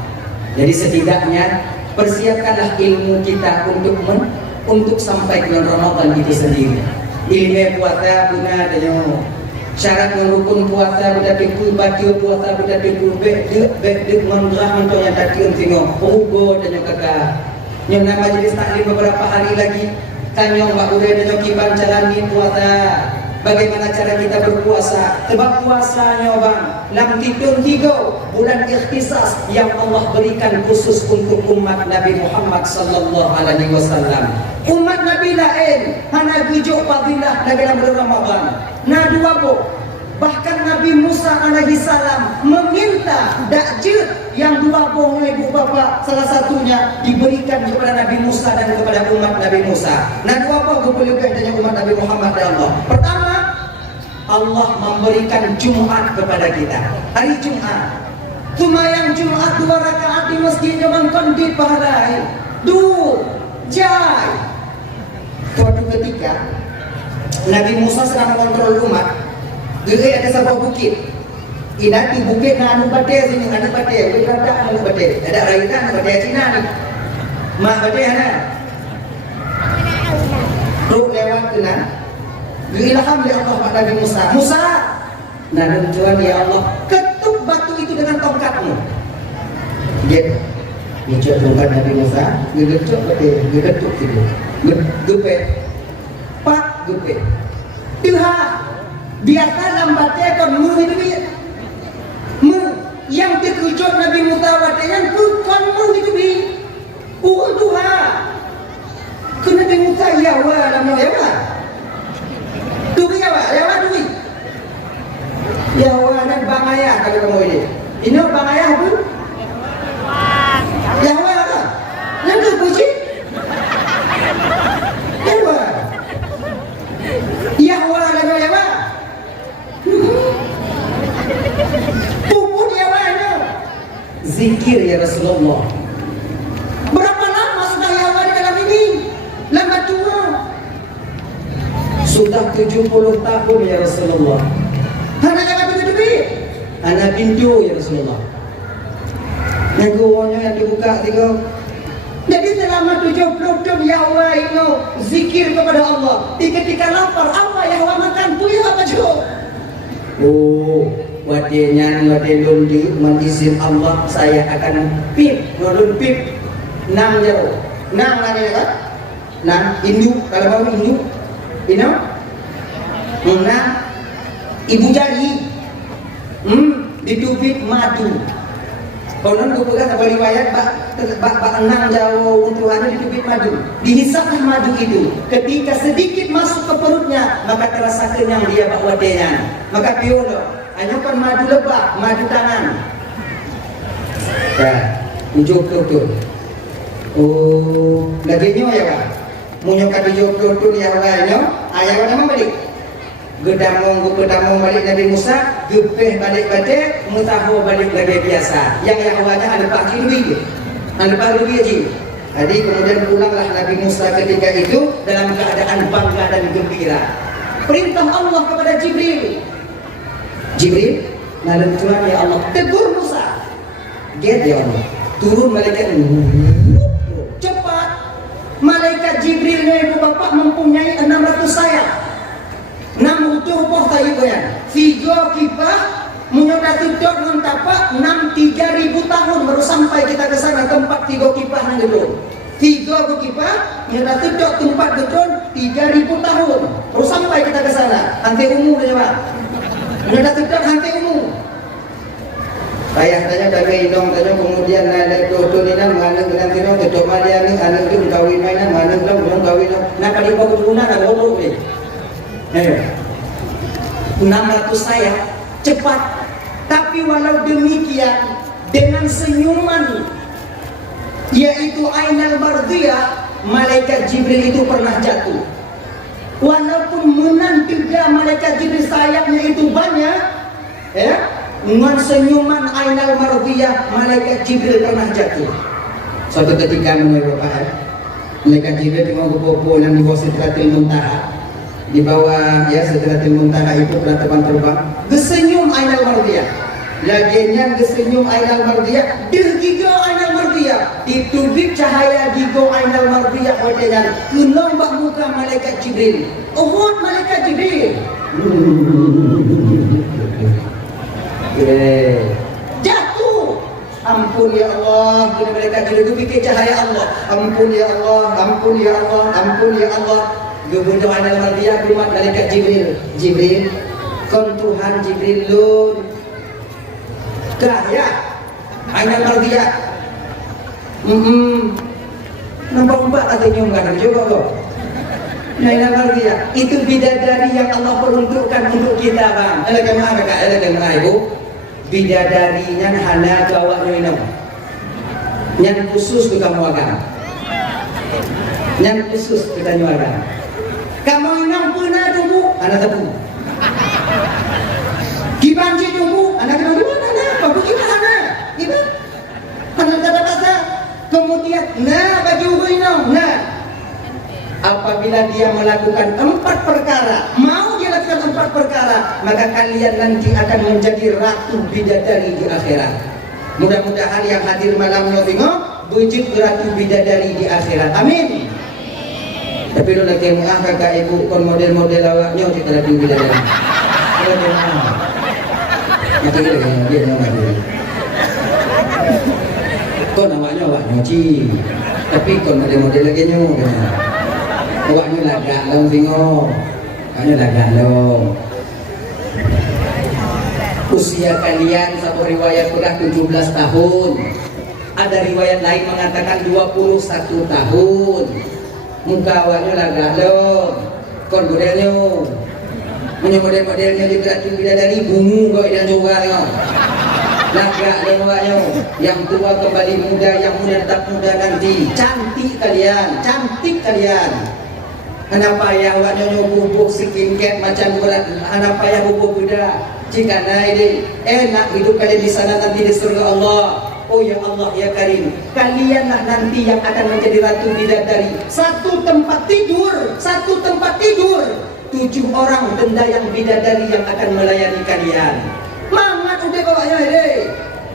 Jadi setidaknya persiapkanlah ilmu kita untuk sampai bulan Ramadan itu sendiri. Ilmu puasa guna dan syarat merukun puasa pada pikul baca puasa pada pikul bek mengerah untuk yang tadi tengok ugo dan yang kakak yang nama majlis taklim beberapa hari lagi tanya Mbak Uday dan Jokiban jalani puasa. Bagaimana cara kita berpuasa? Sebab puasanya bang lam tidun 3 bulan ikhtisas yang Allah berikan khusus untuk umat Nabi Muhammad sallallahu alaihi wasallam. Umat Nabi lain hana gujuk fadilah dalam bulan Ramadan. Nah dua bu. Bahkan Nabi Musa alaihi salam meminta dakjut yang 20 ibu bapa salah satunya diberikan kepada Nabi Musa dan kepada umat Nabi Musa. Nah dua apa kepelukan dengan umat Nabi Muhammad dan Allah? Pertama, Allah memberikan Jumat kepada kita. Hari Jumat. Sembahyang Jumat 2 rakaat di masjid Jaman Kondit pahalai. Jai. Suatu ketika Nabi Musa sedang mengontrol umat. Dia ada sebuah bukit. Inati bukit na anu bate sini, anu bate, berada anu bate. Ada raitan anu bate Cina ni. Mak bate ana. Ruk lewat kena. Ilham dari Allah kepada Nabi Musa. Musa, dan Tuhan ya Allah, ketuk batu itu dengan tongkatmu. Dia mencet tongkat Nabi Musa, dia ketuk itu, gepet, pak gepet. Tuhan. Biasa lambatnya kon mu itu dia. Mu yang dikujud Nabi Musa watenya kon mu itu bi. Tuhan. Kena Nabi Musa ya wa lam ya wa. Tu ya wa tu. Ya wa dan bang ayah kalau kamu ini. Ini bang ayah tu. Ya wa apa? Yang tu puji. Ya wa. Ya wa lam ya wa. Puput ya wahyu zikir ya Rasulullah. Berapa lama sudah ya wahyu di dalam ini? Lama tua. Sudah 70 tahun ya Rasulullah. Anak jangan bintu. Anak bintu ya Rasulullah. Yang yang dibuka tiga. Jadi dalam selama 70 tahun Yahwa ini zikir kepada Allah. Ketika lapar, apa Yahwa makan? Puya apa jo? Oh, wadenya wadilun di izin Allah saya akan nurun nang jauh. Nang mana kan? Nang induk, kalau mau induk. Nang ibu jari. Ditubik madu. Konon gue pegang apa riwayat bak enang jauh untuk hanya ditubik madu. Dihisapkan madu itu. Ketika sedikit masuk ke perutnya, maka terasa kenyang dia bak wadenya. Maka piolo, anyukan madu lebah, madu tangan. Ya, ujuk tutur. Oh, lagi nyo ya pak. Munyokan ujuk tutur ya pak nyo. Ayah kau nama balik. Gedamong balik Nabi Musa, gepeh balik batik, mutaho balik lagi biasa. Yang Yahwanya ada pagi lebih, ada pagi lebih aja. Jadi kemudian pulanglah Nabi Musa ketika itu dalam keadaan bangga dan gembira. Perintah Allah kepada Jibril. Jibril, lalu Tuhan ya Allah, tegur Musa. Get ya Allah, turun malaikat cepat. Malaikat Jibril ini bapak mempunyai 600 sayap. 6 utuh poh tayu goyan. 3 kipah menyoda tudok dengan tapak 3.000 tahun baru sampai kita ke sana tempat 3 kipah yang gedung. 3 kipah menyoda tudok tempat gedung 3.000 tahun baru sampai kita ke sana. Hanti umum dia pak. Menyoda tudok hanti umum. Ayah tanya dari indong tanya kemudian ada tutur ini mana dengan tino tudok madia ni anak tu kawin mainan mana belum kawin. Nak kali kau berguna nak bodoh ni. 600 sayap cepat, tapi walau demikian dengan senyuman yaitu Ainal Mardiyah, malaikat Jibril itu pernah jatuh. Walaupun menantiga malaikat Jibril sayapnya itu banyak, ya, dengan senyuman Ainal Mardiyah malaikat Jibril pernah jatuh. Suatu ketika menurut Bapak, malaikat Jibril dengan bobo yang di bawah Sidratil Muntaha. Di bawah ya Sidratil Muntaha itu penatapan terbang. Gesenyum Ainal Mardiyah. Laginya gesenyum Ainal Mardiyah. Gigo Ainal Mardiyah. Ditubik cahaya gigo Ainal Mardiyah wadanya. Kenong bak muka malaikat Jibril. Uhud malaikat Jibril. Jatuh. Ampun ya Allah. Bila malaikat Jibril itu bikin cahaya Allah. Ampun ya Allah. Ampun ya Allah. Ampun ya Allah. Gubernur Ainal Mardiyah keluar malaikat Jibril. Jibril, kon Tuhan Jibril lun. Dah ya, Ainal Mardiyah. Nampak katanya enggak juga kok. Ainal Mardiyah itu bidadari yang Allah peruntukkan untuk kita bang. Elegan mana kak? Elegan mana ibu? Bidadarinya hana gawak minum. Yang khusus kita muagan. Yang khusus kita muagan. Kamu inang puna tunggu, anak tepung. Kibanci tunggu, anak tunggu mana? Bapak kita anak, ibu. Anak kata-kata, kemudian, nah bagi ugu inang, nah. Apabila dia melakukan 4 perkara, mau dia lakukan 4 perkara, maka kalian nanti akan menjadi ratu bidadari di akhirat. Mudah-mudahan yang hadir malam ini wujud ratu bidadari di akhirat. Amin. Tapi lu lagi muah kakak ibu kon model-model awaknya kita lagi bidadari. Kalau dia mana? Mati dia nama. Kon awaknya ci. Tapi kon model-model lagi nyo. Awaknya lagak long bingo. Awaknya lagak long. Usia kalian satu riwayat sudah 17 tahun. Ada riwayat lain mengatakan 21 tahun. Muka awaknya lagak long. Kon modelnya. Punya model-modelnya juga bidadari bungu kok dan juga lagak dan awaknya. Yang tua kembali muda, yang muda tetap muda nanti. Cantik kalian, cantik kalian. Kenapa ya awaknya bubuk skincare macam berat? Kenapa ya bubuk muda? Jika naik enak hidup kalian di sana nanti di surga Allah. Oh ya Allah ya Karim, kalianlah nanti yang akan menjadi ratu bidadari. Satu tempat tidur, 7 orang benda yang bidadari yang akan melayani kalian. Mangat udah bawanya ini.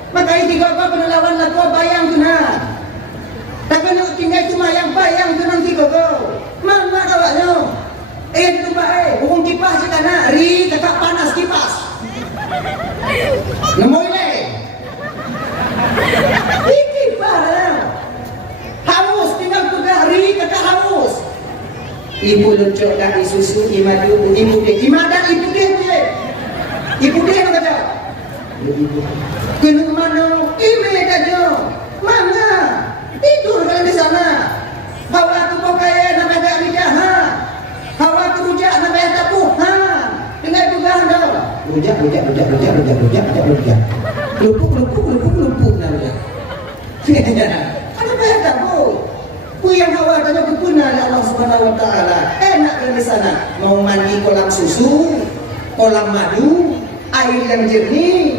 Makanya tiga apa penelawan laku bayang kena. Tapi nak tinggal cuma yang bayang tu nanti kau. Mana kawaknya? Itu baik. Burung kipas je kana. Ri kakak panas kipas. Nemu ini. Kipas dah. Haus tinggal pegang ri kakak haus. Ibu lucuk dah susu imadu ibu dia. Imadan ibu dia je. Ibu dia nak kata. Kena mana? Ime aja. Mana? Tidur kalau di sana. Hawa tu pakai nak ada lidah. Ha. Hawa tu rujak nak bayar tapu. Ha. Dengar pegang dah. Rujak. Lupuk nak rujak. Ada bayar tapu. Ku yang hawa tanya berguna oleh Allah Subhanahu Wa Taala. Enak kalau di sana. Mau mandi kolam susu, kolam madu, air yang jernih.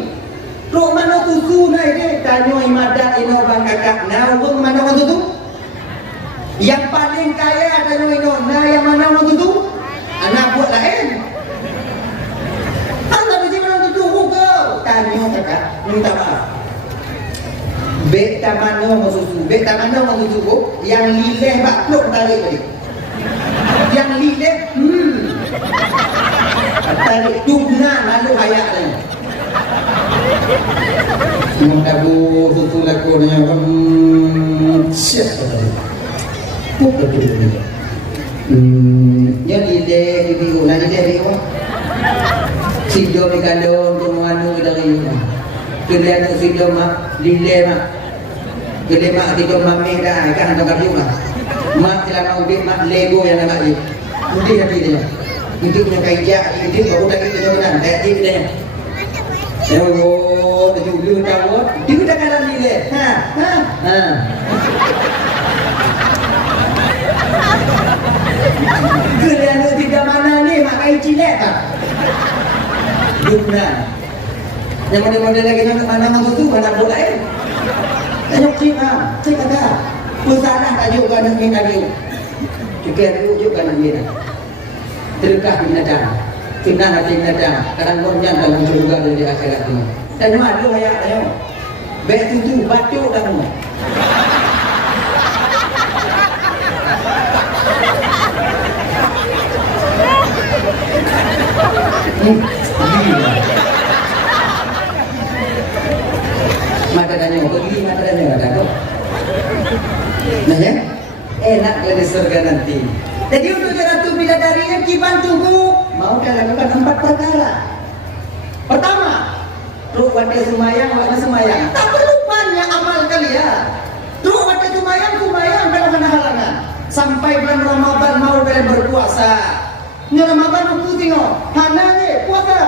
Rok mana susu na ini? Tanya imadat ino bang kakak. Nah, orang mana orang tu? Yang paling kaya tanya ino. Nah, yang mana orang tu? Anak buat lain. Anda biji mana tu? Kau tanya kakak. Minta maaf. Beta mana orang susu? Beta mana orang susu? Yang lileh bakluk tarik tadi. Yang lileh, tarik dugna lalu hayak tadi. Mengkabu susu lakunya siapa tadi? Bukan tu. Yang lileh video, nanti dia video. Sido mikalo tumuanu dari ini. Kalian sido mak lileh mak. Lileh mak sido mami dah kan tak kayu mak. Mak selama udik mak Lego yang nak lagi. Udik hati dia. Udik punya kaijak, udik baru dah kita jalan. Tak hati dia. Oh, tujuh tahun. Dia dah kalah lileh. Ha. Kalian tidak mana ni mak kai cilek tak? Dukna. Yang model-model lagi nak mana tu mana boleh. Tanyok cik kata. Pusalah tajuk kan nak minta dia. Juga tajuk kan nak minta. Terkah binatang. Kena hati binatang. Kadang kornyan dalam surga dan di akhirat ini. Dan malu ayat tanya. Baik tu batuk kamu. Mata tanya, pergi mata tanya ada kok. Nah ya, enak dari surga nanti. Jadi untuk Ratu Bidadari yang Kiban tunggu mau lakukan 4 perkara. Pertama, ruh wate semayang, wate semayang. Tak perlu banyak amal kalian. Ruh wate semayang kalau kena halangan. Sampai bulan Ramadan mau kalian berpuasa. Ini Ramadan aku tengok, hana ni puasa,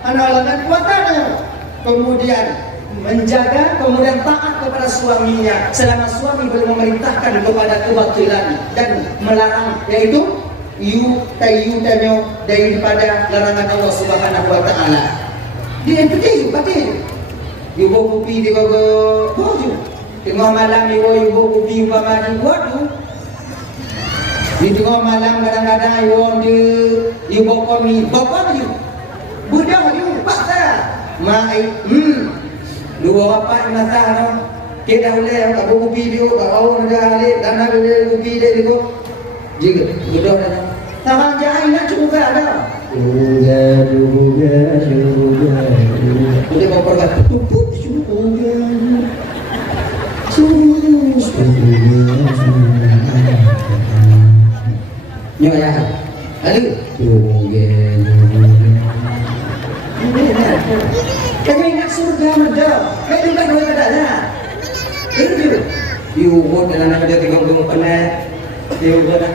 hana halangan puasa ni. Kemudian menjaga, kemudian taat kepada suaminya selama suami belum memerintahkan kepada kebatilan dan melarang, yaitu tanyo daripada larangan Allah Subhanahu Wa Taala. Dia penting, batin. Ibu kopi di gogo, boju. Tengah malam ibu kopi umpama di waduh. Di tengah malam kadang-kadang ibu kopi, bapak you. Budak you, paksa. Mai, dua apa masa no? Kita boleh tak kopi dia, tak tahu nak alik, dan nak kopi dia tu. Jika budak dah. Tangan jahil nak cuba ada. Juga. Kita bapak kata tupuk juga. Nyo ya. Lalu kami ingat surga merda. Kami juga dua kadanya. Itu. Diubur dalam nama dia 30 penat. Diubur dah.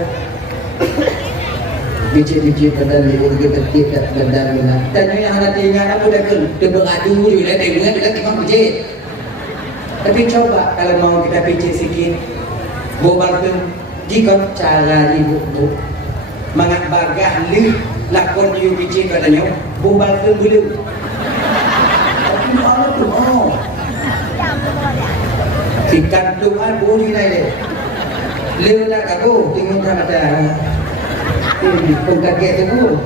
Bicit-bicit badan dia bergetik kat badan mana. Dan yang nak tinggal aku dah dia beradu juga dah dengar dia tengok bicit. Tapi coba kalau mau kita picit sikit. Bobal pun jika cara ibu mangat bagah li lakon you bicit katanya bobal pun dulu. Tapi mana tu oh. Ikan Tuhan boleh naik. Leu nak aku tengok tak ada. Pengkaget tu.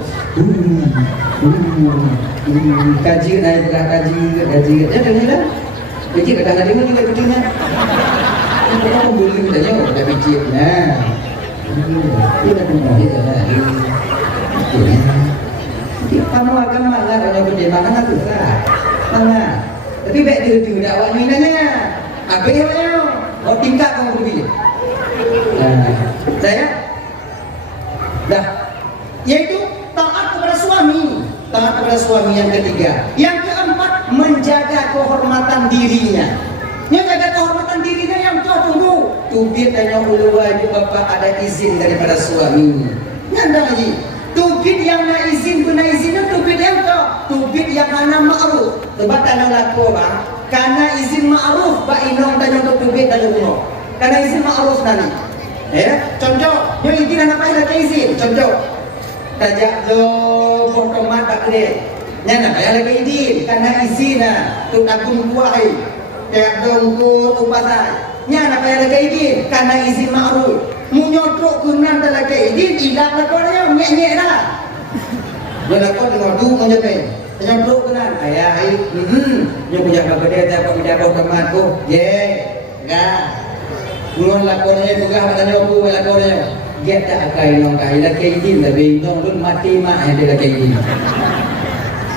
Kaji naik berat kaji. Dia dengar tak? Kaji kadang-kadang juga betul kan? Kita membeli tanya udah bicip nah. Ini dah kembali ke lagi. Kamu akan malah kalau kerja makan aku tak. Mana? Tapi baik dia dakwah ni nanya. Apa yang mau tingkat kamu pilih? Saya dah yaitu taat kepada suami. Taat kepada suami yang ketiga. Yang keempat, menjaga kehormatan dirinya. Yang jaga kehormatan dirinya yang tua tunggu. Tubit tanya ulu wajib bapak ada izin daripada suami. Nyanda lagi. Tubit yang nak izin guna izinnya tubit yang tua. Tubit yang mana ma'ruf. Sebab tanya laku bang. Karena izin ma'ruf Pak Inong tanya untuk tubit tanya guna. Karena izin ma'ruf nani. Ya, contoh. Yang izin anak payah lagi izin. Contoh. Tajak lo botomat tak kena. Nyana payah lagi izin. Karena izin lah. Tu takun kuai. Kayak dongkut upasai. Nyana payah lagi izin. Karena izin ma'ruf. Munyotrok kunan dalam keidin hilang lah kau dia nyek-nyek dah. Dia nak kau dengar du menjadi. Munyotrok kunan ayah ai. Dia punya apa dia dapat menjawab teman tu. Ye. Enggak. Ngon lah kau dia buka pada nyobu lah kau dia. Dia tak akai nong kai lah keidin lah bintang dun mati mah dia lah keidin.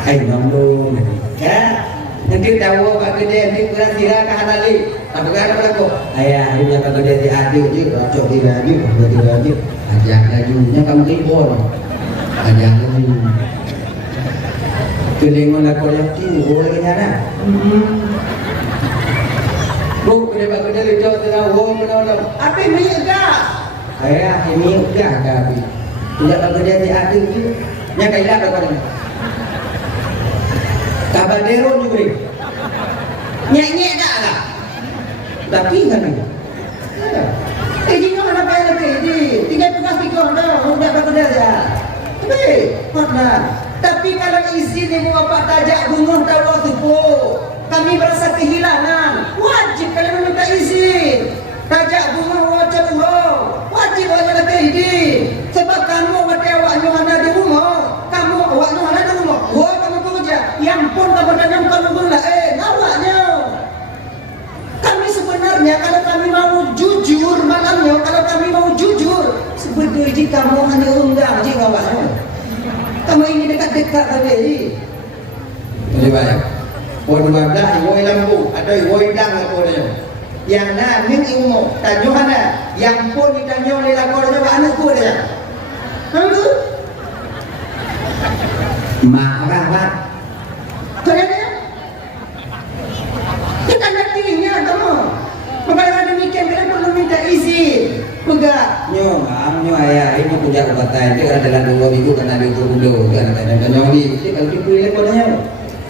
Ai nong dun. Ya. Nanti tahu apa kerja nanti kurang sirah ke halali. Apa kan apa aku? Ayah, ini apa kerja di adil je, cok di adil, di adil. Ajak lagi, nya kamu ribon. Ajak lagi. Kelengon aku lagi, lagi nyana. Buk kerja kerja di cok tengah wong menolong. Apa ini gas? Ayah, ini gas tapi. Tidak kerja di adil je. Nya kailah apa ni? Kabadero juga. Nyek-nyek dah lah. Tapi kan ni. Jika mana payah lagi. Tinggal tugas tiga dah. Tidak bekerja saja. Tapi kalau izin ibu bapa tajak bunga tahu tu kami berasa kehilangan. Wajib kalian meminta izin. Tajak bunga wajib urang. Wajib wajib lagi izin. Sebab kamu mati awaknya ada di rumah. Kamu awaknya ada di rumah. Wah kamu kerja. Yang pun kamu tanya kamu gula. Awaknya. Kami sebenarnya kalau kami mau jujur malamnya, kalau kami mau jujur, sebetulnya kamu hanya undang je awaknya. Kamu ini dekat-dekat saja ni. Boleh baik. Pon badak, woi lampu, ada woi dang apa dia. Yang nak ning ilmu, tanya mana? Yang pun ditanya oleh lakornya apa anak ku dia. Hanggu. Marah mak. Kenapa? Kita ngertinya kamu. Maka demikian kita perlu minta izin. Pegang. Nyo, ayah ini punya ubatan. Dia adalah 2 minggu kena diukur dulu. Dia ada ni. Dia kalau dipilih kodenya.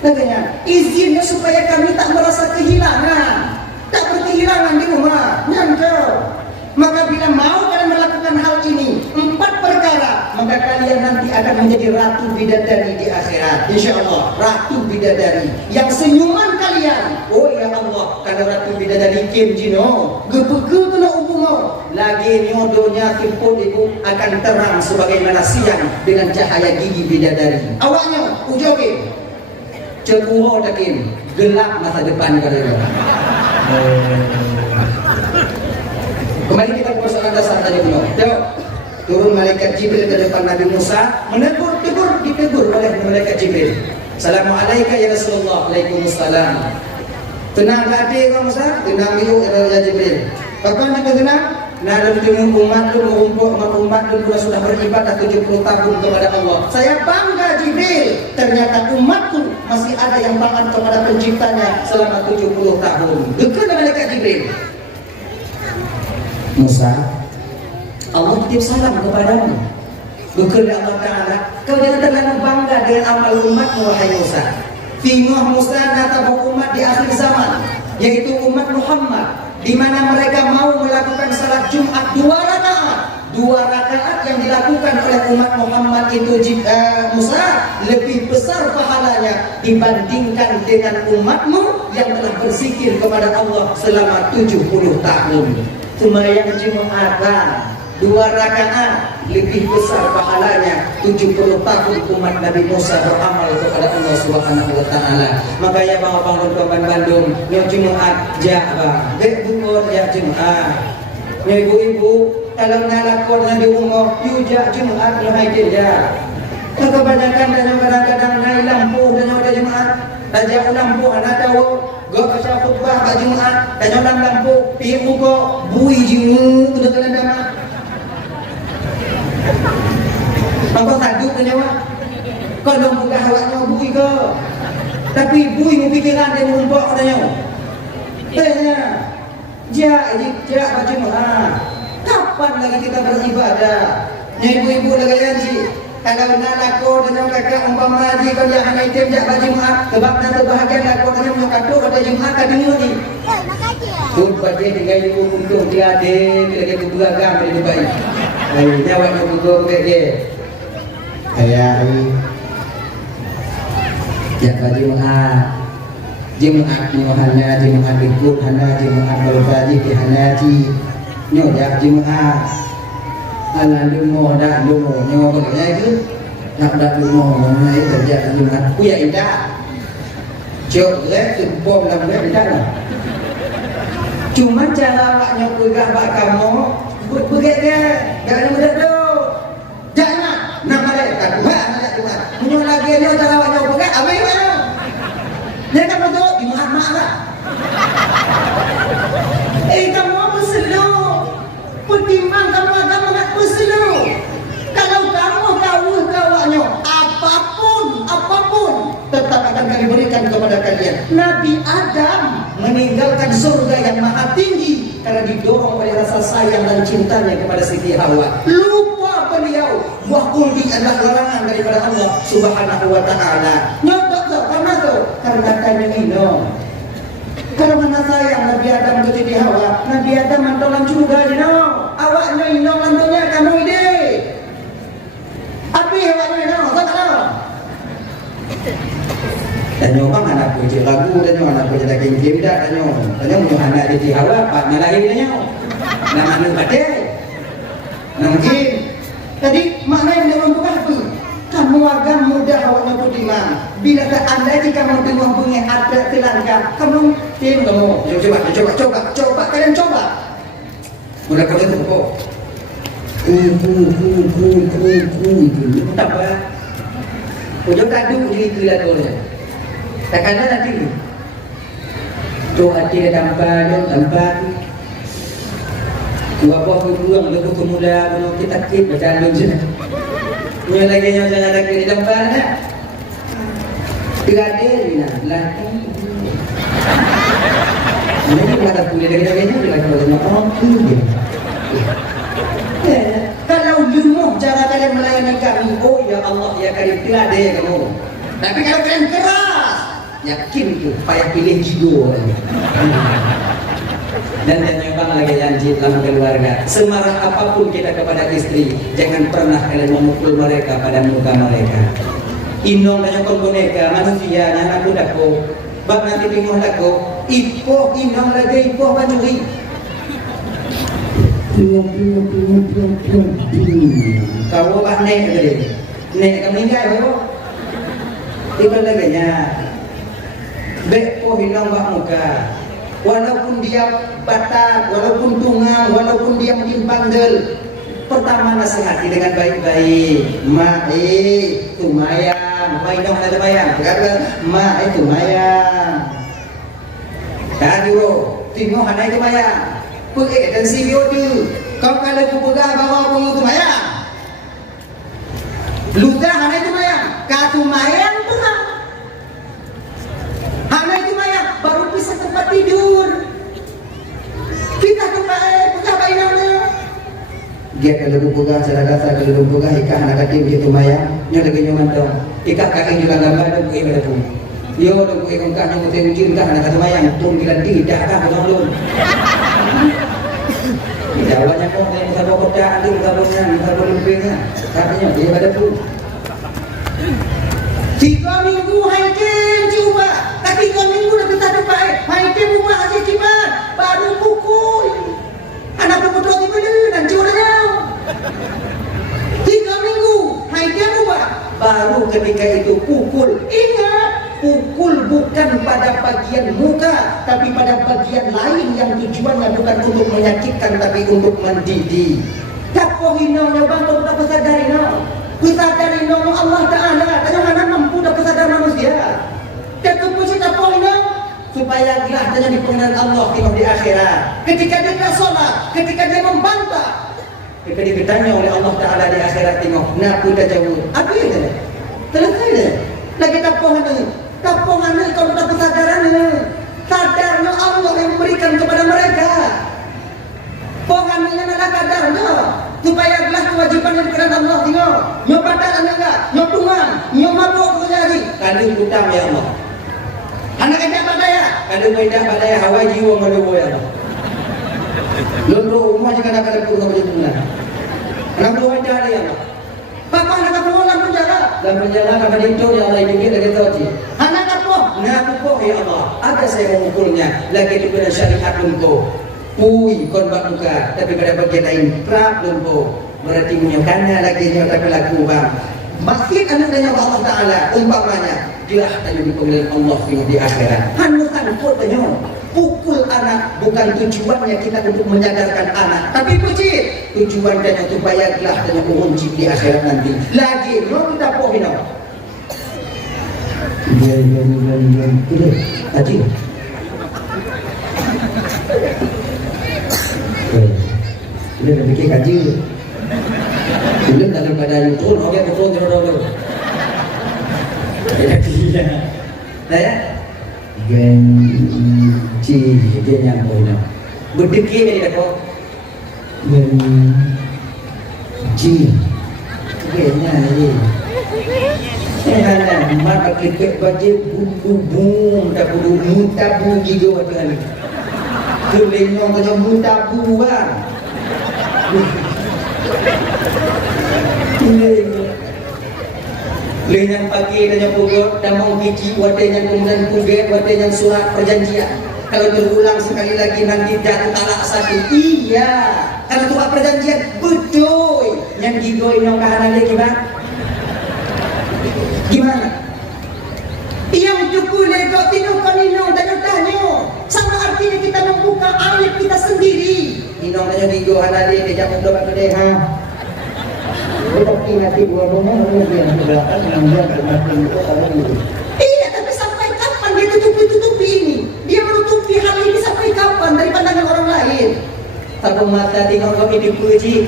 Katanya, izinnya supaya kami tak merasa kehilangan. Tak berkehilangan di rumah. Nyangkau. Maka bila mau kalian melakukan hal ini, 4 perkara, maka kalian nanti akan menjadi ratu bidadari di akhirat. InsyaAllah, ratu bidadari. Yang senyuman kalian, oh ya Allah, karena ratu bidadari kim jino, gepegu kena ubungo. Lagi nyodonya timpun ibu akan terang sebagaimana siang dengan cahaya gigi bidadari. Awaknya, ujokin. Cekuho takin, gelap masa depan kalian. Kembali kita ke persoalan dasar tadi dulu. Turun malaikat Jibril ke depan Nabi Musa, ditegur oleh malaikat Jibril. Assalamualaikum ya Rasulullah. Waalaikumsalam. Tenang hati kau Musa, tenang yuk ya Jibril. Kapan kita tenang? Nah, dalam umat lu sudah beribadah 70 tahun kepada Allah. Saya bangga Jibril. Ternyata umatku masih ada yang taat kepada penciptanya selama 70 tahun. Dekatlah malaikat Jibril. Musa, Allah titip salam kepadamu. Berkata Allah Ta'ala, kau jangan terlalu bangga dengan amal umatmu, wahai Musa. Tinggal Musa datang umat di akhir zaman, yaitu umat Muhammad, di mana mereka mau melakukan salat Jumat 2 rakaat. 2 rakaat yang dilakukan oleh umat Muhammad itu Musa lebih besar pahalanya dibandingkan dengan umatmu yang telah berzikir kepada Allah selama 70 tahun. Sembahyang Jumat 2 rakaat lebih besar pahalanya 70 tahun umat Nabi Musa beramal kepada Allah Subhanahu wa taala. Makanya bang kawan Bandung, nyo Jumat jaba, bukur ya Jumat. Nyo ibu-ibu kalau nalakon di umur, yu ja Jumat lo hai dia. Kebanyakan dan kadang-kadang naik lampu dan ada Jumat. Raja lampu anak tahu, go baca khutbah kat Jumat, dan lampu pi muka bui jimu tu dalam dama. Apa saduk ke nyawa? Kalau buka hawaknya bui ke. Tapi bui mu pikiran dia mumpuk pada nyawa. Tanya. Ja baca Jumat. Kapan lagi kita beribadah? Ibu-ibu lagi janji. Kalau nak laku dengan kakak umpama haji kau yang hanya item jak baju Jumat sebab nanti bahagian laku dengan menyokatu pada Jumat tadi ni. Pun pada tinggal ibu untung dia ada lagi berdua agam dari baik. Nyawanya butuh ke dia. Ayah jak baju Jumat hana Jumat ikut hana Jumat berfaji hana ji nyo jak Jumat ala lumo dak lumo nyo ko ya itu nak dak lumo mana itu kerja Jumat ku ya indah jok tu bom lam le indah lah cuma cara awaknya pegah bak kamu beget dia gak ada mudah tu jangan nak malaikat Tuhan nak Tuhan nyo lagi dia cara awaknya pegah apa itu dia tak betul di mak lah kamu apa selu pertimbang kamu agama nak berselu. Kalau kamu tahu kawannya apapun tetap akan kami berikan kepada kalian. Nabi Adam meninggalkan surga yang maha tinggi karena didorong oleh rasa sayang dan cintanya kepada Siti Hawa. Lupa beliau buah kuldi adalah larangan daripada Allah Subhanahu wa taala. Nyodok tu karena tanya minum. Kalau mana sayang Nabi Adam ke Siti Hawa, Nabi Adam mantolan juga je no. Awaknya ino mantonya kamu ide. Api awaknya ino, kau tak tahu. Tanya bang anak puji lagu, tanya anak puji daging game dah, tanya punya anak Siti Hawa, pak malahin tanya. Nama anu badai. Mungkin. Tadi maknanya dengan bukan apa? Kamu agak mudah awaknya beriman. Bila tak anda jika kamu tengok bunyi ada telangkap, kamu coba kalian coba. Mudah kalian tengok. Tak apa. Ujung tadu jadi itulah tu. Tak ada nanti. Tu hati dia tanpa. Dua buah buang lalu kemudian kita berjalan je. Punya lagi yang jangan ada di tempat nak. Tiga dia laki. Ini ada punya lagi dia kalau nak kalau lumuh cara kalian melayani kami, oh ya Allah ya Karim tiga dia kamu. Tapi kalau kalian keras, yakin tu payah pilih jigo. Dan bang lagi janji dalam keluarga, semarah apapun kita kepada istri, jangan pernah kalian memukul mereka pada muka mereka. Inong dan nyokol boneka manusia yang aku dako, bab nanti bingung dako, ipoh inong lagi ipoh banjuri. Kau bak nek tadi, nek kamu ingat apa? Itu lagi nya, bepoh inong bak muka. Walaupun dia batak, walaupun tungang, walaupun dia mungkin bandel, pertama nasihati dengan baik-baik. Tumayang, mainong ada bayang. Kata tumayang. Kadiro, tengok hanai tumayang. Pergi dan si biodu. Kau kalau ku pegang bawa pun tumayang. Ludah hanai tumayang. Katumayang pegang. Hanai tumayang baru bisa tempat tidur. Kita tempat pegang bainamnya. Dia kalau pegang secara dasar kalau pegang ikat anak kecil dia tumayang. Nyo lagi nyo mantong. Ikat kaki juga gambar dan buat pada pun. Yo dan buat kongkak nyo mesti ujian kah anak tumayang. Pun bila tidak kah belum belum. Jawabnya kok yang kita bawa kotak tu, kita bawa lumpingnya. Katanya dia pada pun. 3 minggu haikim cuba. Tak 3 minggu dah kita dapat. Haikim buat hasil cipat. Baru pukul. Anak berputau tiba dia dan curahnya. 3 minggu, hai dia buat. Baru ketika itu pukul. Ingat, pukul bukan pada bagian muka, tapi pada bagian lain yang tujuannya bukan untuk menyakitkan, tapi untuk mendidik. Tak pohino bang, kau tak sadari no. Kusadari no Allah Taala, tanya mana mampu tak kesadaran manusia. Dan tujuan tak pohino supaya gelah tanya di pengenalan Allah di akhirat. Ketika dia tak solat, ketika dia membantah, ketika ditanya oleh Allah Ta'ala di akhirat, tengok nak kita jauh apa itu? Selesai deh. Lagi tapongan ini kalau tak kesadaran sadarnya Allah yang memberikan kepada mereka. Pongan ini adalah kadarnya supaya gelas kewajiban yang dikenakan Allah. Tengok nyok batal enggak, nyok tungan, nyok mabuk menjadi kandung utang ya Allah. Anak edak badaya, kandung edak badaya hawa jiwa manusia ya Allah. Loro rumah jika nak ada kurang macam tu lah. Anak dua ada ya Allah. Papa nak keluar dalam penjara kalau itu ya Allah ini kita tahu. Anak apa ya Allah. Ada saya mengukurnya. Lagi itu kena syariat lumpuh. Pui kon bak muka, tapi pada bagian lain prap lumpuh. Berarti menyokannya lagi nyata pelaku bang. Masjid anak dan Allah Taala umpamanya dilah tadi dipanggil Allah di akhirat. Hanu sangkut tanya. Pukul anak bukan tujuannya kita untuk menyadarkan anak, tapi puji tujuannya supaya gelah tanya mengunci di akhirat nanti. Lagi no kita pohino. Dia tadi. Dia dah bikin kaji. Sudah daripada YouTube, okey betul betul. Ya dia. Saya genci dia yang boleh berdekir ni dah genci kena ni saya nak pakai baju bumbu tak perlu mutabu juga kan kelengong macam mutabu bang Lengan pagi dan yang pukul dan mau biji wadanya kemudian kuget wadanya surat perjanjian. Kalau terulang sekali lagi nanti jatuh talak satu. Iya. Kalau surat perjanjian betul. Yang gigoi yang kahanan lagi bang. Gimana? Yang cukup lego tinuk kaninong dan tanya. Sama artinya kita membuka aib kita sendiri. Inong tanya gigo hanan dia jangan doa gede ha. Tapi nanti buah-buahnya kemudian di belakang kemudian iya, tapi sampai kapan dia tutupi ini? Dia menutupi hal ini sampai kapan dari pandangan orang lain? Satu mata tengok kami dipuji,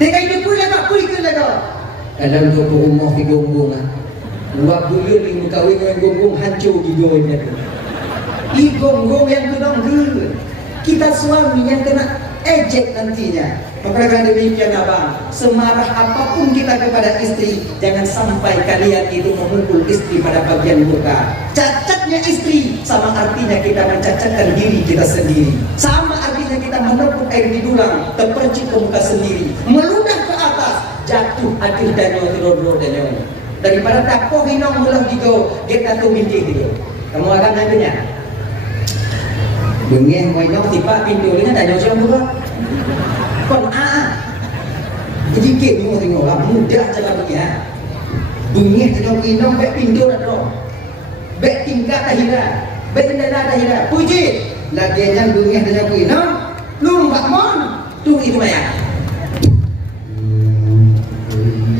tengok dipuji tak puji ke lagi? Dalam dua rumah di gonggong ah, buat buyut di muka yang gonggong hancur di goynya tu. Di gonggong yang kena kita suami yang kena ejek nantinya. Maka dengan demikian abang, semarah apapun kita kepada istri, jangan sampai kalian itu memukul istri pada bagian muka. Cacatnya istri sama artinya kita mencacatkan diri kita sendiri. Sama artinya kita menepuk air di dulang, terpercik ke muka sendiri, meludah ke atas, jatuh akhir danyo tirodro danyo. Daripada tak poh hinong mulah gigo, kita tu mimpi gitu. Kamu akan nantinya. Bengeng moinong tiba pintu dengan danyo siapa juga. Kon jadi ke ni tengok lah mudah cara dia bunyi tengok inong bek pintu dah dong bek tingkat tahira bek dada tahira puji lagi yang bunyi tengok inong lu mbak mon tu itu maya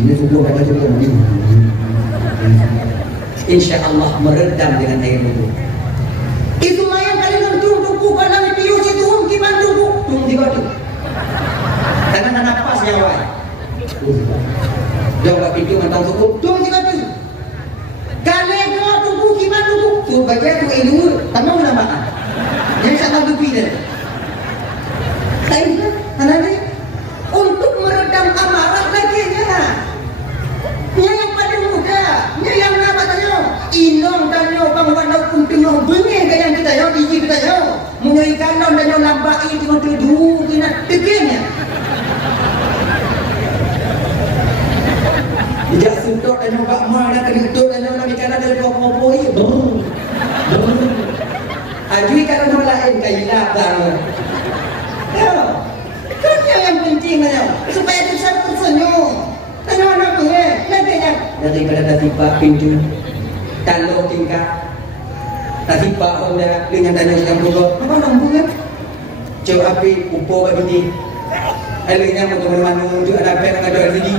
ini subuh kata subuh ni insyaallah meredam dengan air wudu itu maya kali nang tunggu pada piu situ kiban tunggu di batu karena nafas nyawa. Jangan pintu mentang tutup, tung juga tu. Kalau kau tubuh gimana tubuh? Tu baca tu ilmu, tamu nama. Yang sangat berbeda. Tapi anak ni untuk meredam amarah lagi nya. Nya yang pada muda, nya yang nama tanya. Inong tanya bang wana pun tengok bengih yang kita yo, biji kita yo. Munai kanon dan yo lambai tengok tuduh kena tegenya. Tidak sudut dan nampak mana keduduk dan nampak ikan ada dua kompoi. Ajui kan orang lain kaila bang. Ya, kan yang penting aja supaya bisa daripada tatiba pintu kalau tingkat tatiba onda dengan tanya yang buka apa lampu kan jauh api upo bagi alihnya untuk teman-teman untuk ada apa yang ada lagi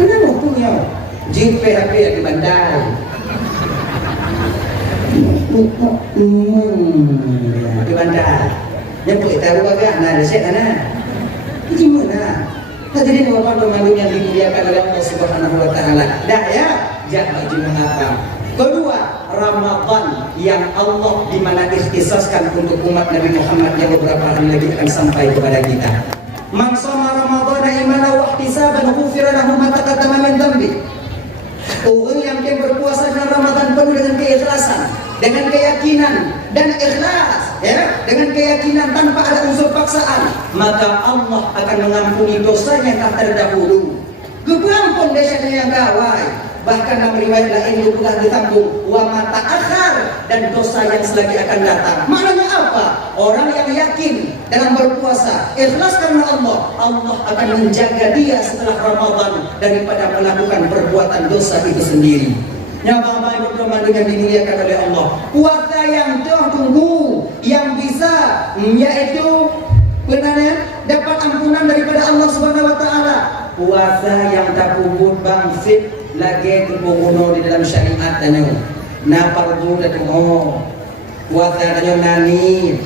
mana lampunya JP HP di bandai di bandai yang boleh tahu agak nah ada set mana ini mana hadirin bapak teman yang dimuliakan oleh Allah Subhanahu wa taala. Dah ya, jangan baju mengapa. Kedua, Ramadan yang Allah di mana ikhtisaskan untuk umat Nabi Muhammad yang beberapa hari lagi akan sampai kepada kita. Man shoma Ramadan imanan wa ihtisaban ghufira lahu ma taqaddama min dhanbi. Orang yang berpuasa dalam Ramadan penuh dengan keikhlasan, dengan keyakinan dan ikhlas, ya, dengan keyakinan tanpa ada unsur paksaan, maka Allah akan mengampuni dosanya yang telah terdahulu. Gegampun desanya yang gawai. Bahkan dalam riwayat lain itu telah ditanggung wa mata akhar dan dosa yang selagi akan datang. Maknanya apa? Orang yang yakin dalam berpuasa, ikhlas karena Allah, Allah akan menjaga dia setelah Ramadan daripada melakukan perbuatan dosa itu sendiri. Ya Bapak Ibu teman dengan dimuliakan oleh Allah. Puasa yang tunggu, yang bisa yaitu benarnya dapat ampunan daripada Allah Subhanahu wa taala. Puasa yang tak puput bangsit lagi terbunuh di dalam syariat tanya. Na fardu datang puasa tanya nani.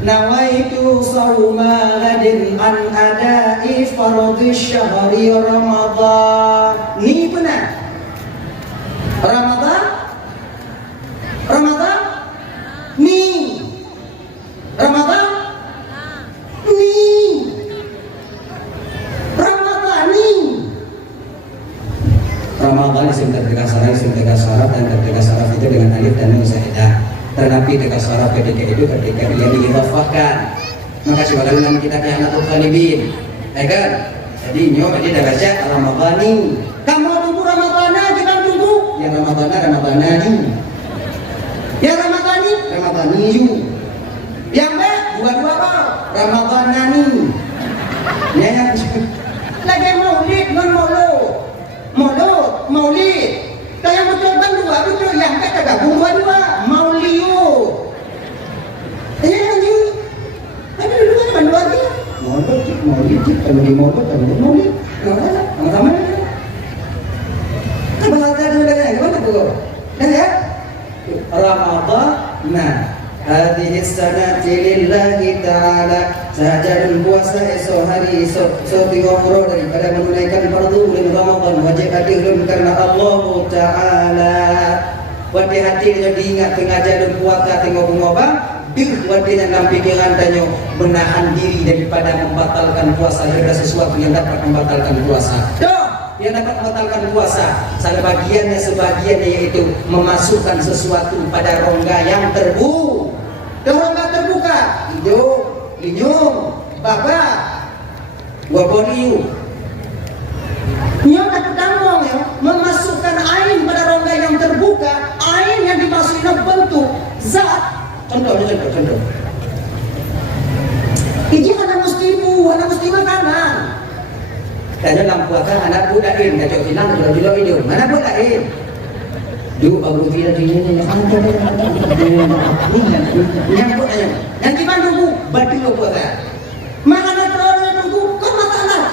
Nawaitu sawma gadin an ada'i fardhi syahri Ramadan. Ni benar. Ramadan ni Ramadan ni Ramadan ni Ramadan isim terdekat saraf dan terdekat saraf itu dengan alif dan nun zaidah. Tetapi dekat saraf ketika itu ketika dia diidhafahkan maka sebagaimana kita kianatul talibin ya kan jadi nyo tadi dah baca Ramadhani kamu tunggu Ramadhana kita tunggu ya Ramadhani ya Ramadhani yang B dua-dua apa Ramadhanani ya yang lagi maulid non maulid yang betul kan betul yang B tergabung dua-dua mauliyud ya lagi ada dua kan dua lagi maulid kalau di maulid sama-sama kan bahasa dulu lagi gimana tuh dan ya Ramadan hadhihi sanati lillahi ta'ala sahaja puasa esok hari esok tiga daripada menunaikan fardu bulan Ramadan wajib hadirun karena Allah Ta'ala wadi hati dia diingat tengah jalur puasa tengok mengobang wadi dalam pikiran tanya menahan diri daripada membatalkan puasa daripada sesuatu yang dapat membatalkan puasa yang dapat membatalkan puasa sebagiannya yaitu memasukkan sesuatu pada rongga yang rongga terbuka hidung, linyung, baba waboriu yang dapat tanggung ya memasukkan air pada rongga yang terbuka air yang dimasukin bentuk zat contoh ini anak muslimah kanan dan dalam puasa anak budain kacau silang sudah hidung mana budain dulu baru tidak ini yang nanti mana tunggu batin lo puasa mana orang tunggu kau masalah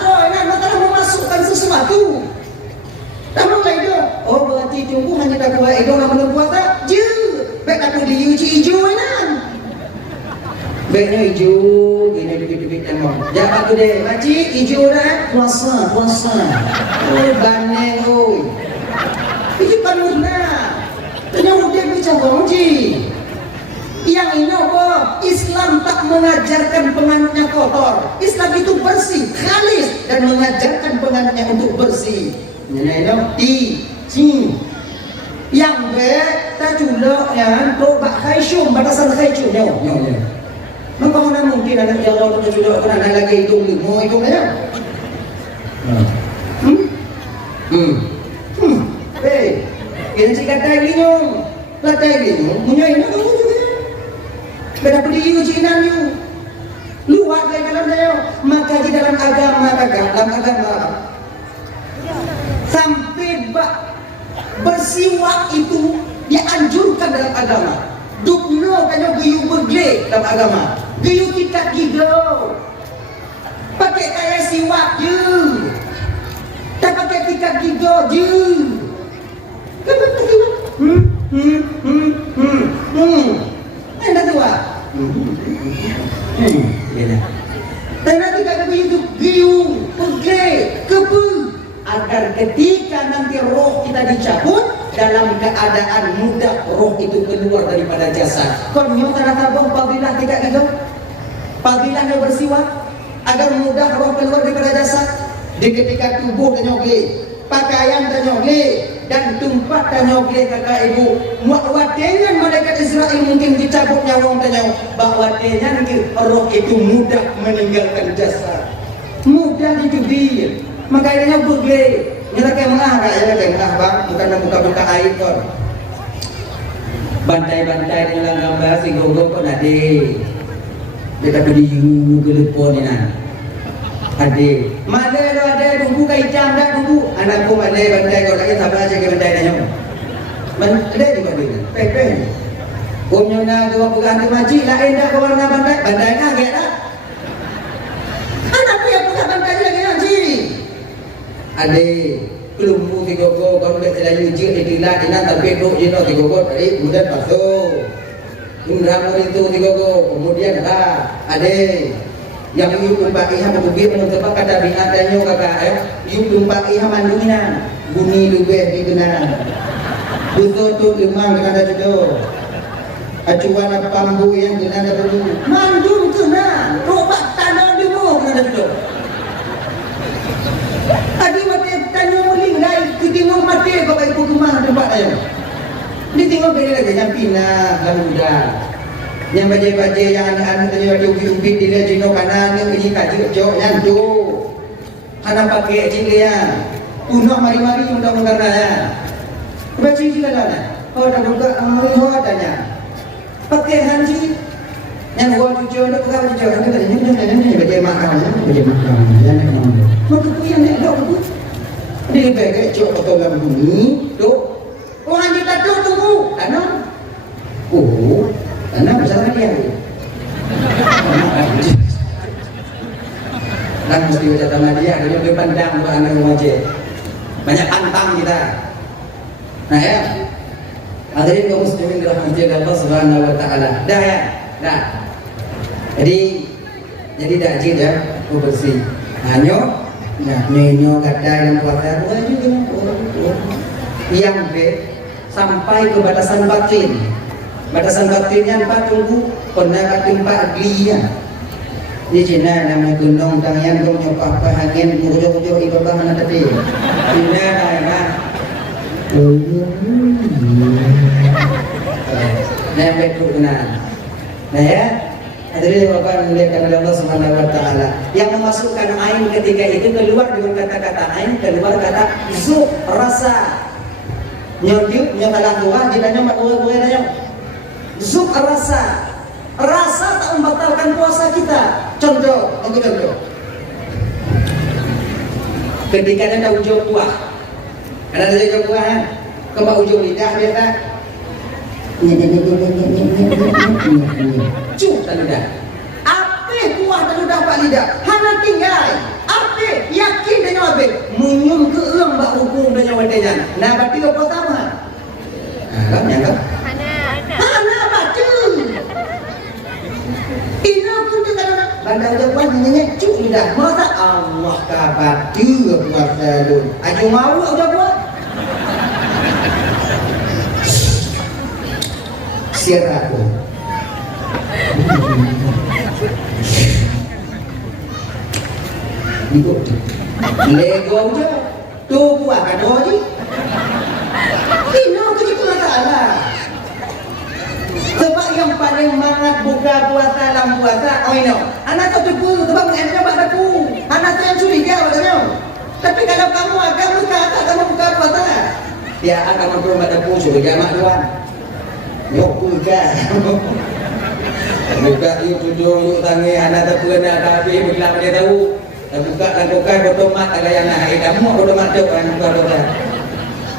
memasukkan sesuatu kamu lagi oh berarti tunggu hanya tak kuat itu orang belum puasa baik aku diuji hijau baiknya hijau ini dikit-dikit emang jangan aku deh makcik hijau dah puasa oh baneng oi itu panurna yang udah bicara yang ini apa Islam tak mengajarkan penganutnya kotor Islam itu bersih khalis dan mengajarkan penganutnya untuk bersih yang B tak julok ya tobat khaisyum batasan khaisyum mana mungkin anak jauh tak julok kan ada lagi hidung mau hidung aja Kita cakap latai linyung, punya ini kamu juga. Beda beli ujian you, luar dari dalam dia. Maka di dalam agama Sampai bersiwak itu dianjurkan dalam agama. Dukno kanyo geyu begle dalam agama. Geyu kita gigau. Pakai kayak siwak je. Tak pakai tikat gigau je. Kenapa siwak? Enak tua. Dan nanti kalau begitu giu, pegel, kebu, agar ketika nanti roh kita dicabut dalam keadaan mudah roh itu keluar daripada jasad. Kalau nyata tabung pabilah tidak gitu, pabilahnya bersiwak agar mudah roh keluar daripada jasad. Di ketika tubuh danyogle, pakaian danyogle, dan tempat danyogle kakak ibu, muawatenyan malaikat Israel mungkin dicabut nyawang danyo, bahwatenyan roh itu mudah meninggalkan jasad, mudah ditubir. Makanya begle, nyata kayak mengah kak ya kayak mengah bang, bukan buka air kon. Bantai-bantai dengan gambar si gogo kon ade, kita pergi gelepon ini. Ade, mana lo ada tunggu kai jam dah tunggu. Anakku mana bantai kau lagi sabar aja ke bantai nanya. Ada di mana? Pepe. Omnya na dua pegang tu maji, lain dah kau warna bantai, bantai na agak dah. Anakku yang pegang bantai lagi maji. Ade, kelumpu di gogo kau boleh terlalu jauh di tilat di nanti pedok je no di gogo tadi kemudian pasuk. Indra itu di gogo kemudian dah. Ade. Yang iu tumpak iha berubih menutupkan kata biadanya kakak iu tumpak iha mandungina buni lubeh di benar butuh tu lemang kena jodoh acuan pambu yang kena jodoh mandung kena robat tanah demo kena jodoh adi mati tanah melinggai ketinggal mati bapak ibu rumah tempat ayo ditinggal beri lagi yang pinah lalu dah yang baje-baje yang anu tadi ada ubi-ubi di lejino kanan yang ini kaji jok yang tu karena pakai cilian punah mari-mari undang-undang ya baca juga dah oh dah buka amoi tanya pakai hanji yang gua cucu ada pakai cucu ada tadi ni baje makan yang mau kepuyan ni ada apa dia pakai jok potong bumi tu orang kita tunggu ana oh karena bersama dia dan mesti baca sama dia kalau dia pandang buat anak wajib banyak pantang kita nah ya hadirin kaum muslimin dirahmati Allah Subhanahu wa taala dah ya dah jadi dah ajid ya bersih hanya nah nyenyo kata yang puasa yang sampai ke batasan batin. Batasan batinnya empat tunggu pernah ketimpa agliya di Cina namanya gunung tangian kau nyopak angin mujo-mujo ibu bahan tadi Cina daerah nempel kebenaran nah ya hadirin bapak muliakan Allah Subhanahu wa taala yang memasukkan ain ketika itu keluar dengan kata-kata ain keluar kata zu rasa nyodiuk nyokalah dua tidak nyomak dua nanya zuk rasa tak membatalkan puasa kita. Contoh, ketika ada ujung buah, ada ujung buah, kembali ujung lidah dia tak, cuk tak lidah. Apa buah tak lidah pak lidah? Hana tinggal. Apa yakin dengan apa? Menyum ke bak hukum dengan wadanya. Nah, berarti apa pertama? Kan yang kan? Bandar jawapan nyanyi cuk lidah masa Allah kabar dia puasa dulu aja mau udah buat siar aku ikut lego aja tuh buah kado aja ini aku itu masalah sebab yang paling mangat buka puasa dalam puasa oh ini anak tu tepu sebab mengenai buat tepu anak tu yang curiga katanya tapi kalau kamu agak buka kamu buka puasa ya kamu belum ada tepu curiga mak tuan yuk buka buka yuk tujuh yuk tangi anak tepu anak tapi bila dia tahu buka lagu kai bodomat ada yang nak ida mu bodomat tu kan bodomat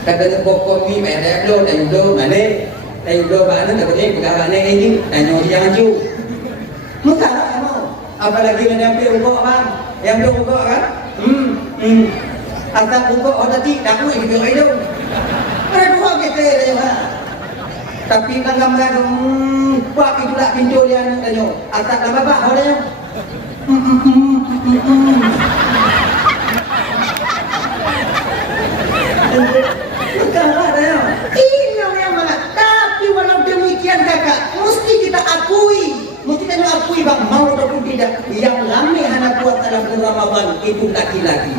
kata pokok mi mai ada lo dan do mane dan do mana tak boleh perkara ni ini dan nyonya jangan ju muka kamu apalagi yang ambil ukok bang yang ambil ukok kan atau ukok ada ti dah mu itu itu ada dua kita dia tapi kalau mereka buat itu lah pintu dia nak tanya atau apa bah dia ini yang mana? Tapi walau demikian kakak, mesti kita akui bang, mau ataupun tidak, yang lami hana puasa dalam bulan Ramadan itu laki-laki.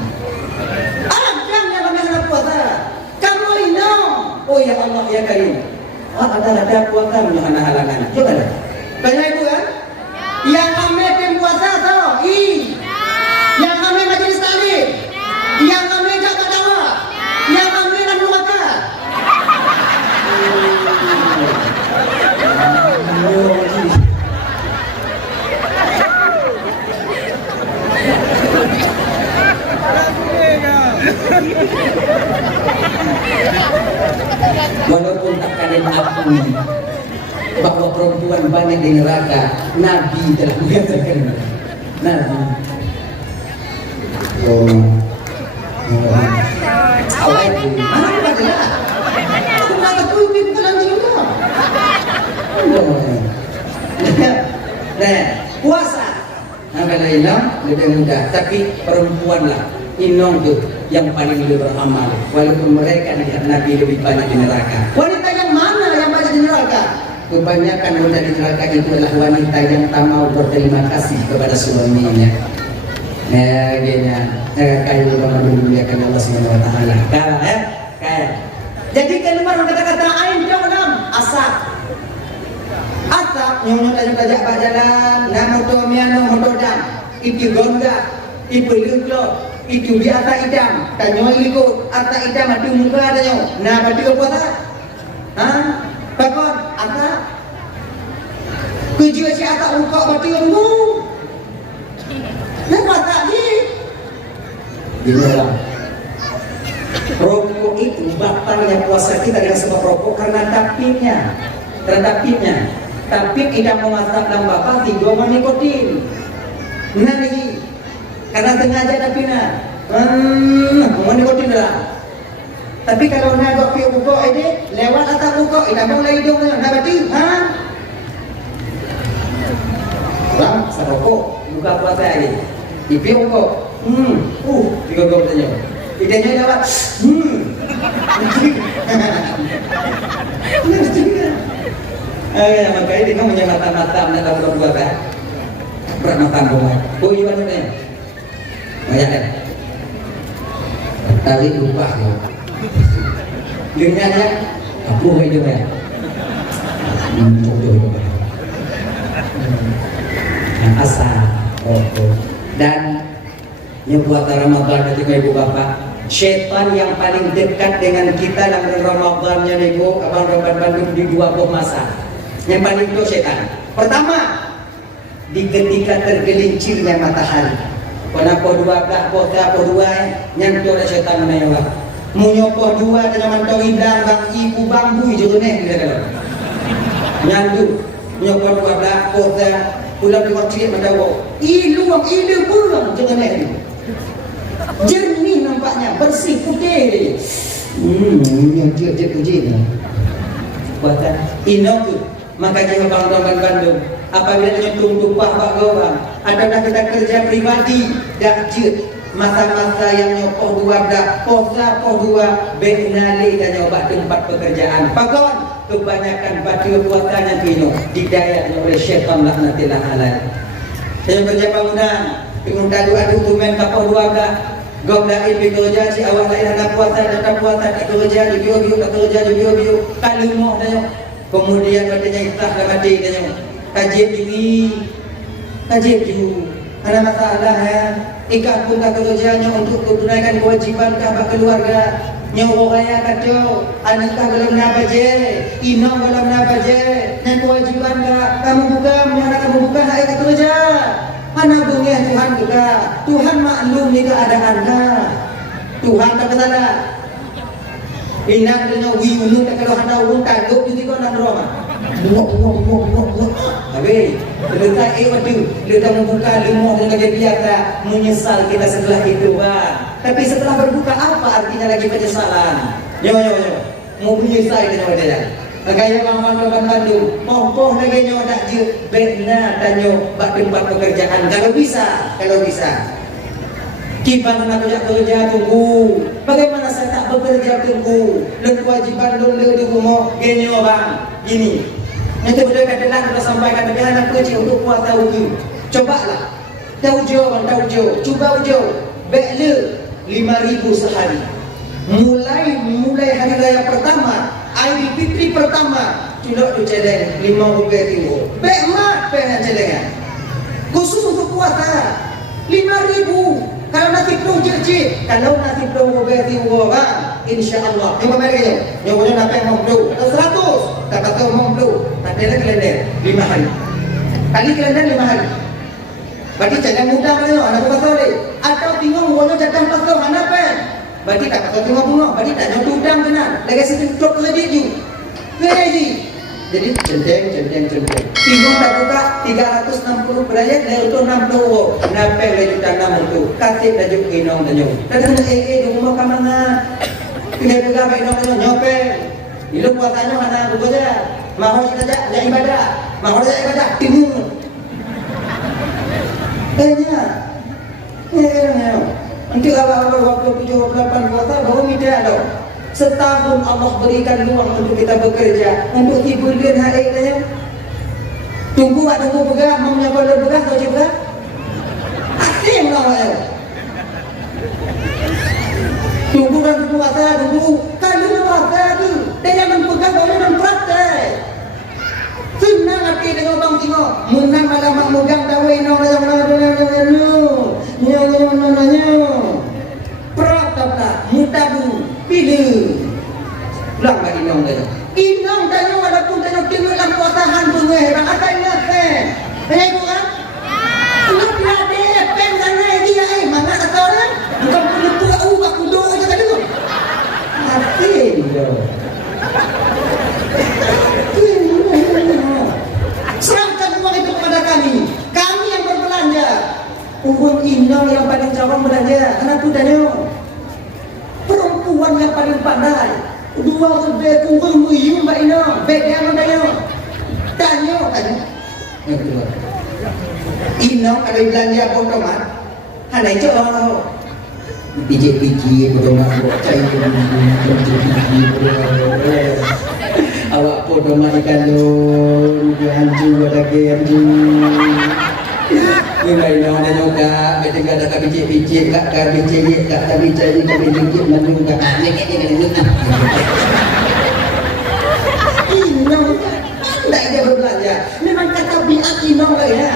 Ada yang lami hana puasa. Kamu ini, oh ya Allah ya Karim, ada puasa hana halangan. Coba deh, banyak itu kan? Yang lami puasa tau, yang lami majelis taklim, yang lami jaga dakwah, yang lami dan luaka. Walaupun tak kalian akui bahwa perempuan banyak di neraka, Nabi telah mengatakan Nabi. Mana ada? Aku nak tahu pintu nanti juga. Nah, puasa. Kalau Inam lebih mudah, tapi perempuanlah Inong tu yang paling lebih beramal. Walaupun mereka lihat Nabi lebih banyak di neraka. Wanita yang mana yang banyak di neraka? Kebanyakan wanita di neraka itu adalah wanita yang tak mau berterima kasih kepada suaminya. Nah, gini, kayu banget memuliakan Allah Subhanahu Wa Taala. Kayak. Jadi keluar kata-kata ain jauh asap. Asap nyonyot aja belajar jalan, nama tu miano mododam, itu gonda, itu luklo, itu biasa idam, tanyo ikut, ata idam mati muka ada nyo, nah mati puasa, bakon, ata, kerja si ata muka mati umbu, nah puasa ni, gila. Rokok itu batalnya puasa kita dengan sebab rokok karena tapirnya. Tapi tidak memasak dalam bapak tiga nikotin. Nanti karena sengaja tapi nikotin dah. Tapi kalau nak buat pi buka ini lewat atas buka, tidak mau lagi hidungnya. Nak berarti, Bang, serokok buka puasa lagi. Ipi buka, tiga gol tanya. Idenya lewat, makanya dia punya mata-mata nak berbuat bermata bola. Oh iya benar. Banyak kan? Tadi lupa ya. Dengannya apa itu ya? Bodoh itu. Asal. Dan yang buat Ramadan ketika ibu bapak. Syaitan yang paling dekat dengan kita dalam Ramadannya nego abang Bandung di dua masa. Yang paling itu syaitan. Pertama, di ketika tergelincirnya matahari. Kenapa dua belah kota dua nyantor syaitan menawa. Munyopo dua dengan mantau hidang bang ibu bambu juga nih kira-kira. Nyantu munyopo dua belah kota pulang di waktu mendawa. Iluang pulang jangan nih. Jernih nampaknya, bersih putih. Yang dia puji dah. Buatan Inong tu, maka jangan bang Bandung. Apabila nyentuh tumpah pak gawang, adakah kita kerja pribadi dah jet masa-masa yang nyopoh dua dah posa poh dua benali dan nyoba tempat pekerjaan. Pakon kebanyakan batu puasanya kino didayat oleh syaitan laknatillah alaih. Saya kerja bangunan, pengundah dua dokumen kapal dua dah. Gobda ilmi kerja si awak lain nak puasa tak kerja di bio tak kerja di bio kalau mau tanya kemudian katanya ikhlas dah mati tanya kaji diri ada masalah ikat pun tak kerjanya untuk tunaikan kewajiban kahbah keluarga nyawa raya kata anakah belum nak baje inong belum nak baje dan kewajiban kamu buka menyana kamu buka nak kerja Hana bengeh Tuhan juga. Tuhan maklum ni keadaan dah. Tuhan tak kata Inang dengan wiunu tak kalau hana urung tanduk jadi kau nak drama. Bungok. Habis, letak wadu, letak membuka lemah dengan dia biasa menyesal kita setelah itu, bang. Tapi setelah berbuka apa artinya lagi penyesalan? Yo. Mau menyesal dengan dia. Gaya bang Bandung, mohon lagi nyo nak je benar tanyo bak tempat pekerjaan kalau bisa. Kiban nak kerja tunggu. Bagaimana saya tak bekerja tunggu? Dan kewajiban lu di rumah genyo bang. Gini. Nanti betul katalah kita sampaikan tapi anak kecil untuk kuat tahu tu. Cobalah. Tahu jo. Cuba jo. Bekle 5,000 sehari. Mulai hari raya pertama, Aidil Fitri pertama, tidak tu celeng 5,000. Bek mat pengen celengan. Khusus untuk puasa 5,000. Kalau nanti perlu je, kalau nanti perlu berarti bang, insya-Allah. Yang mana dia? Yang mana nak yang mau perlu? Atau 100, tak kata mau perlu. Tak ada kalender 5 hari. Kali kalender 5 hari. Berarti jangan mudah mana anak pasal ni. Atau tengok orang jatah pasal mana pen. Berarti tak kata tengok bunga, berarti tak nyoto udang kena. Lagi situ drop kredit ju. Kredit. Jadi centeng. Tengok tak buka 360 berayat dari untuk 60. Kenapa lagi juta 6 tu? Kasih dah juk inong tanyo. Dan di rumah kamanga. Pilih juga baik inong tanyo nyope. Ilu puasanya mana bekerja. Mahal kita jak ibadah. Timur. Nanti awal waktu 78 puasa baru minta ada. Setahun Allah berikan ruang untuk kita bekerja, untuk hiburan hari ini. Tunggu begah, mau menyapa begah atau juga? Asyik lah. Tunggu dan puasa, kalau puasa tu, dan jangan pegang boleh dan praktek. Senang hati dengan bang tengok, menang malam mak megang dawai nong mutabu pilih ulang bagi inong tanya inong tanya walaupun tanya tinggal dalam puasahan bunga bang ada ingat bukan lu berada pen sana dia mana kata orang bukan punya tua ubah kudo aja tadi tu hati serahkan uang itu kepada kami yang berbelanja uang inong yang paling jawab belanja anak tu tanya perempuan yang paling pandai dua lebih kurang muyung mbak Ina baik dia mandaya tanya yang kedua Ina ada belanja otomat ada itu orang pijit otomat cai awak otomat ikan lu hancur ada hancur ni mai no na juga betul ada kabicik kak kabicik mana juga ni inong tak dia berbelanja memang kata biat inong lah ya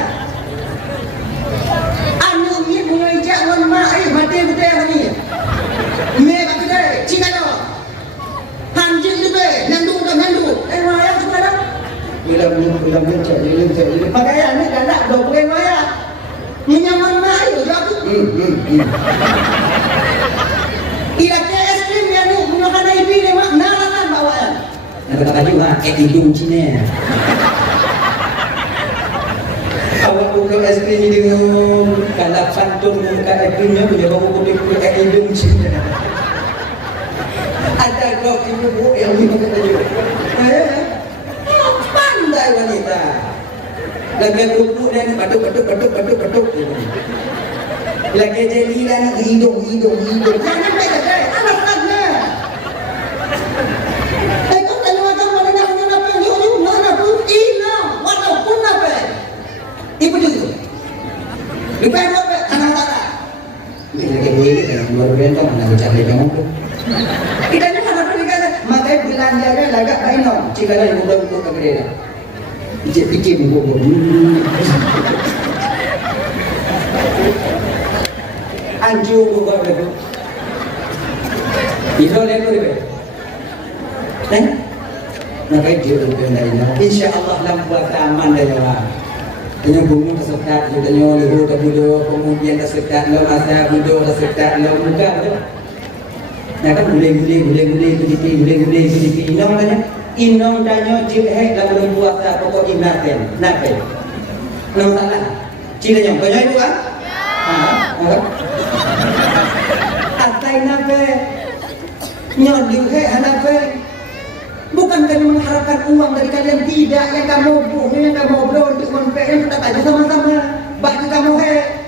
anu ni bunga ijak wan mak mati betul ni me kat kedai cingano hanjing tu be nandu wayang sekarang ulang cak pakaian ni dah nak 20 wayang menyaman mai juga tu. Ila ke es krim yang ni gunakan ibi ni mak narangan bawaan. Nak kata juga hidung Cina. Awak buka es krim ni dengan kalap santun muka es krimnya punya bau putih hidung Cina. Ada kok ibu yang ni kata juga. Pandai wanita. Lagi kerupuk dan batuk. Lagi jeli dan hidung. Jangan baik-baik. Anak saknya. Kau tanya macam mana nak apa yang mana pun hilang. Walaupun apa. Ibu tu. Lepas apa? Anak tak. Lagi boleh kan baru rentang nak bicara kamu tu. Kita ni anak perniagaan. Makai belanjanya lagak bainong. Jika ada buku kegedean. Pikir buku anjur buka begitu itu lagi lebih nak dia berkenaan insya Allah dalam buat aman dan jalan Tanya bunga kesekat, tanya lihu terbudo, kemudian kesekat lo masa budo kesekat lo muka betul. Nah kan gule. Inong tanya jihad lah belum puasa pokok inaten, nape? Nang salah. Cirinya, kau itu kan? Atai nape? Nyodil hanape? Bukan kami mengharapkan uang dari kalian, tidak. Yang kamu buh, yang kamu obrol untuk menpeng, tetap aja sama-sama. Bagi kamu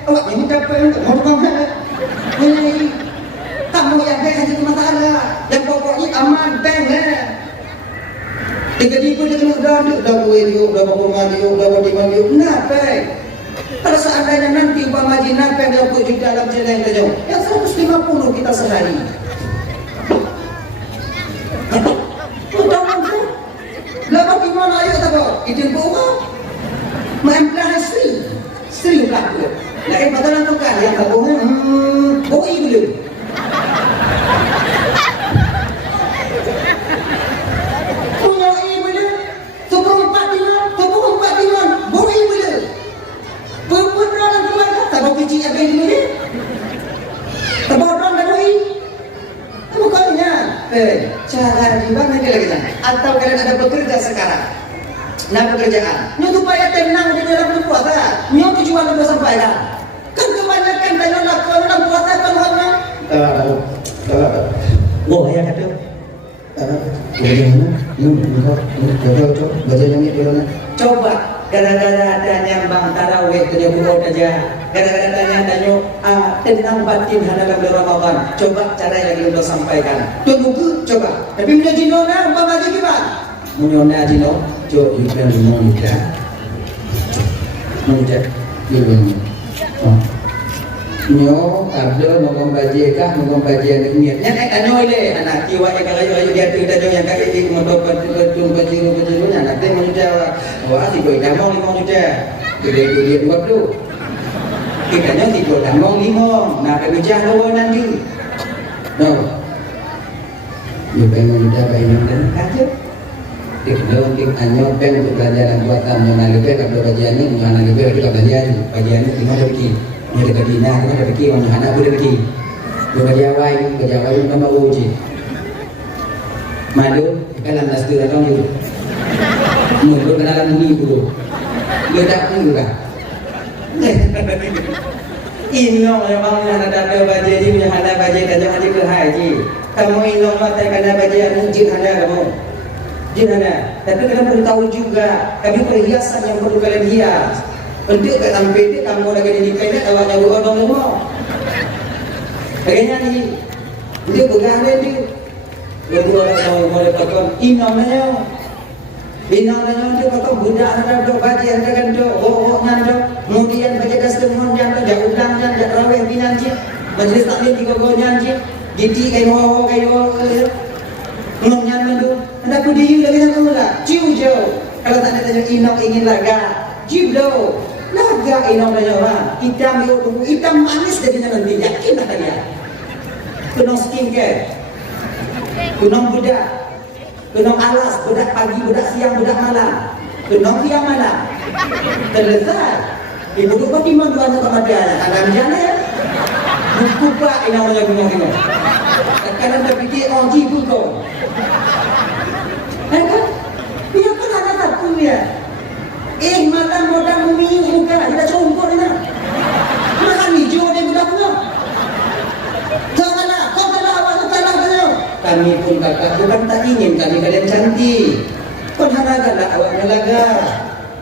awak yang capek, kamu kamu yang hanya masalah. Yang pokoknya aman, peng Tiga-tiga dia kena dah buat dia, dah berkumar dia, dah berdiman dia. Napai? Kalau seandainya nanti umpama haji napai dia pun juga dalam jalan yang jauh, yang 150 kita sehari. Lama gimana ayo tak kau? Itu bawa. Mempelai istri berlaku. Lain padanan tu kan yang tak bawa. Bawa ibu dulu. Cara di mana lagi atau kalian ada bekerja sekarang? Nah pekerjaan, nyo supaya tenang di dalam puasa, nyo tujuan untuk sampaikan. Kan kebanyakan dalam lakukan puasa kan hanya. Wah ya kata. Coba gara-gara adanya bang tarawih tanya buat aja, gara-gara adanya tentang batin dalam bulan Ramadan. Coba cara yang kita sampaikan. Tunggu coba. Tapi punya jinona apa lagi gimana? Punya jino, coba juga monitor. Monitor, gimana? Nyo ada ngomong baji kah ngomong baji yang niat yang tanya oleh anak kiwa yang kalau dia tu tanya yang kaki di motor baji anak dia mau jawab wah si boy dah mau 5 juta dia buat tu kita nya si boy dah mau 5 nak kerja dua nanti no dia pengen juta bayar dan kaca dia untuk anyo pengen untuk pelajaran buatan yang lebih kalau bajian ini yang lebih kita bajian ini mana pergi ni dekat dina kena ada fikir orang anak boleh fikir berjawai bukan mau uji malu kalau nas tu datang dia mulut kenalan bunyi dulu dia tak tahu juga inong memang anak ada baje ji punya anak baje dan haji ke haji kamu inong mata kana baje yang jin ada kamu jin ada tapi kalian perlu tahu juga kami perhiasan yang perlu kalian hias. Untuk kat sampai dia kamu lagi di pendek awaknya buat orang semua. Kayaknya ni dia berganda dia. Dia buat orang boleh pakai inamnya. Inamnya dia pakai budak ada dok baji ada kan dok nando. Kemudian baca dasar yang ada ulang dan raweh binanji. Majlis taklim 3 gonyanji. Giti kayu ngomnya mandu. Ada kudiu lagi nak mula. Ciu jauh. Kalau tak ada inam ingin laga. Jiblo. Laga inong na orang hitam manis jadinya nanti yakin tak dia kunong skincare kunong budak kunong alas budak pagi budak siang budak malam kunong siang malam terlezat ibu tu pati mandu anak kematian agam jana ya buku pak inong na kunong kadang terfikir jibu kau kan dia kan ada satu ya makan modal bumi muka kita cumpur ni nak makan hijau dia budak punya janganlah kau telah awak telah beliau kami pun kakak bukan tak ingin kami kalian cantik kau haragalah awaknya laga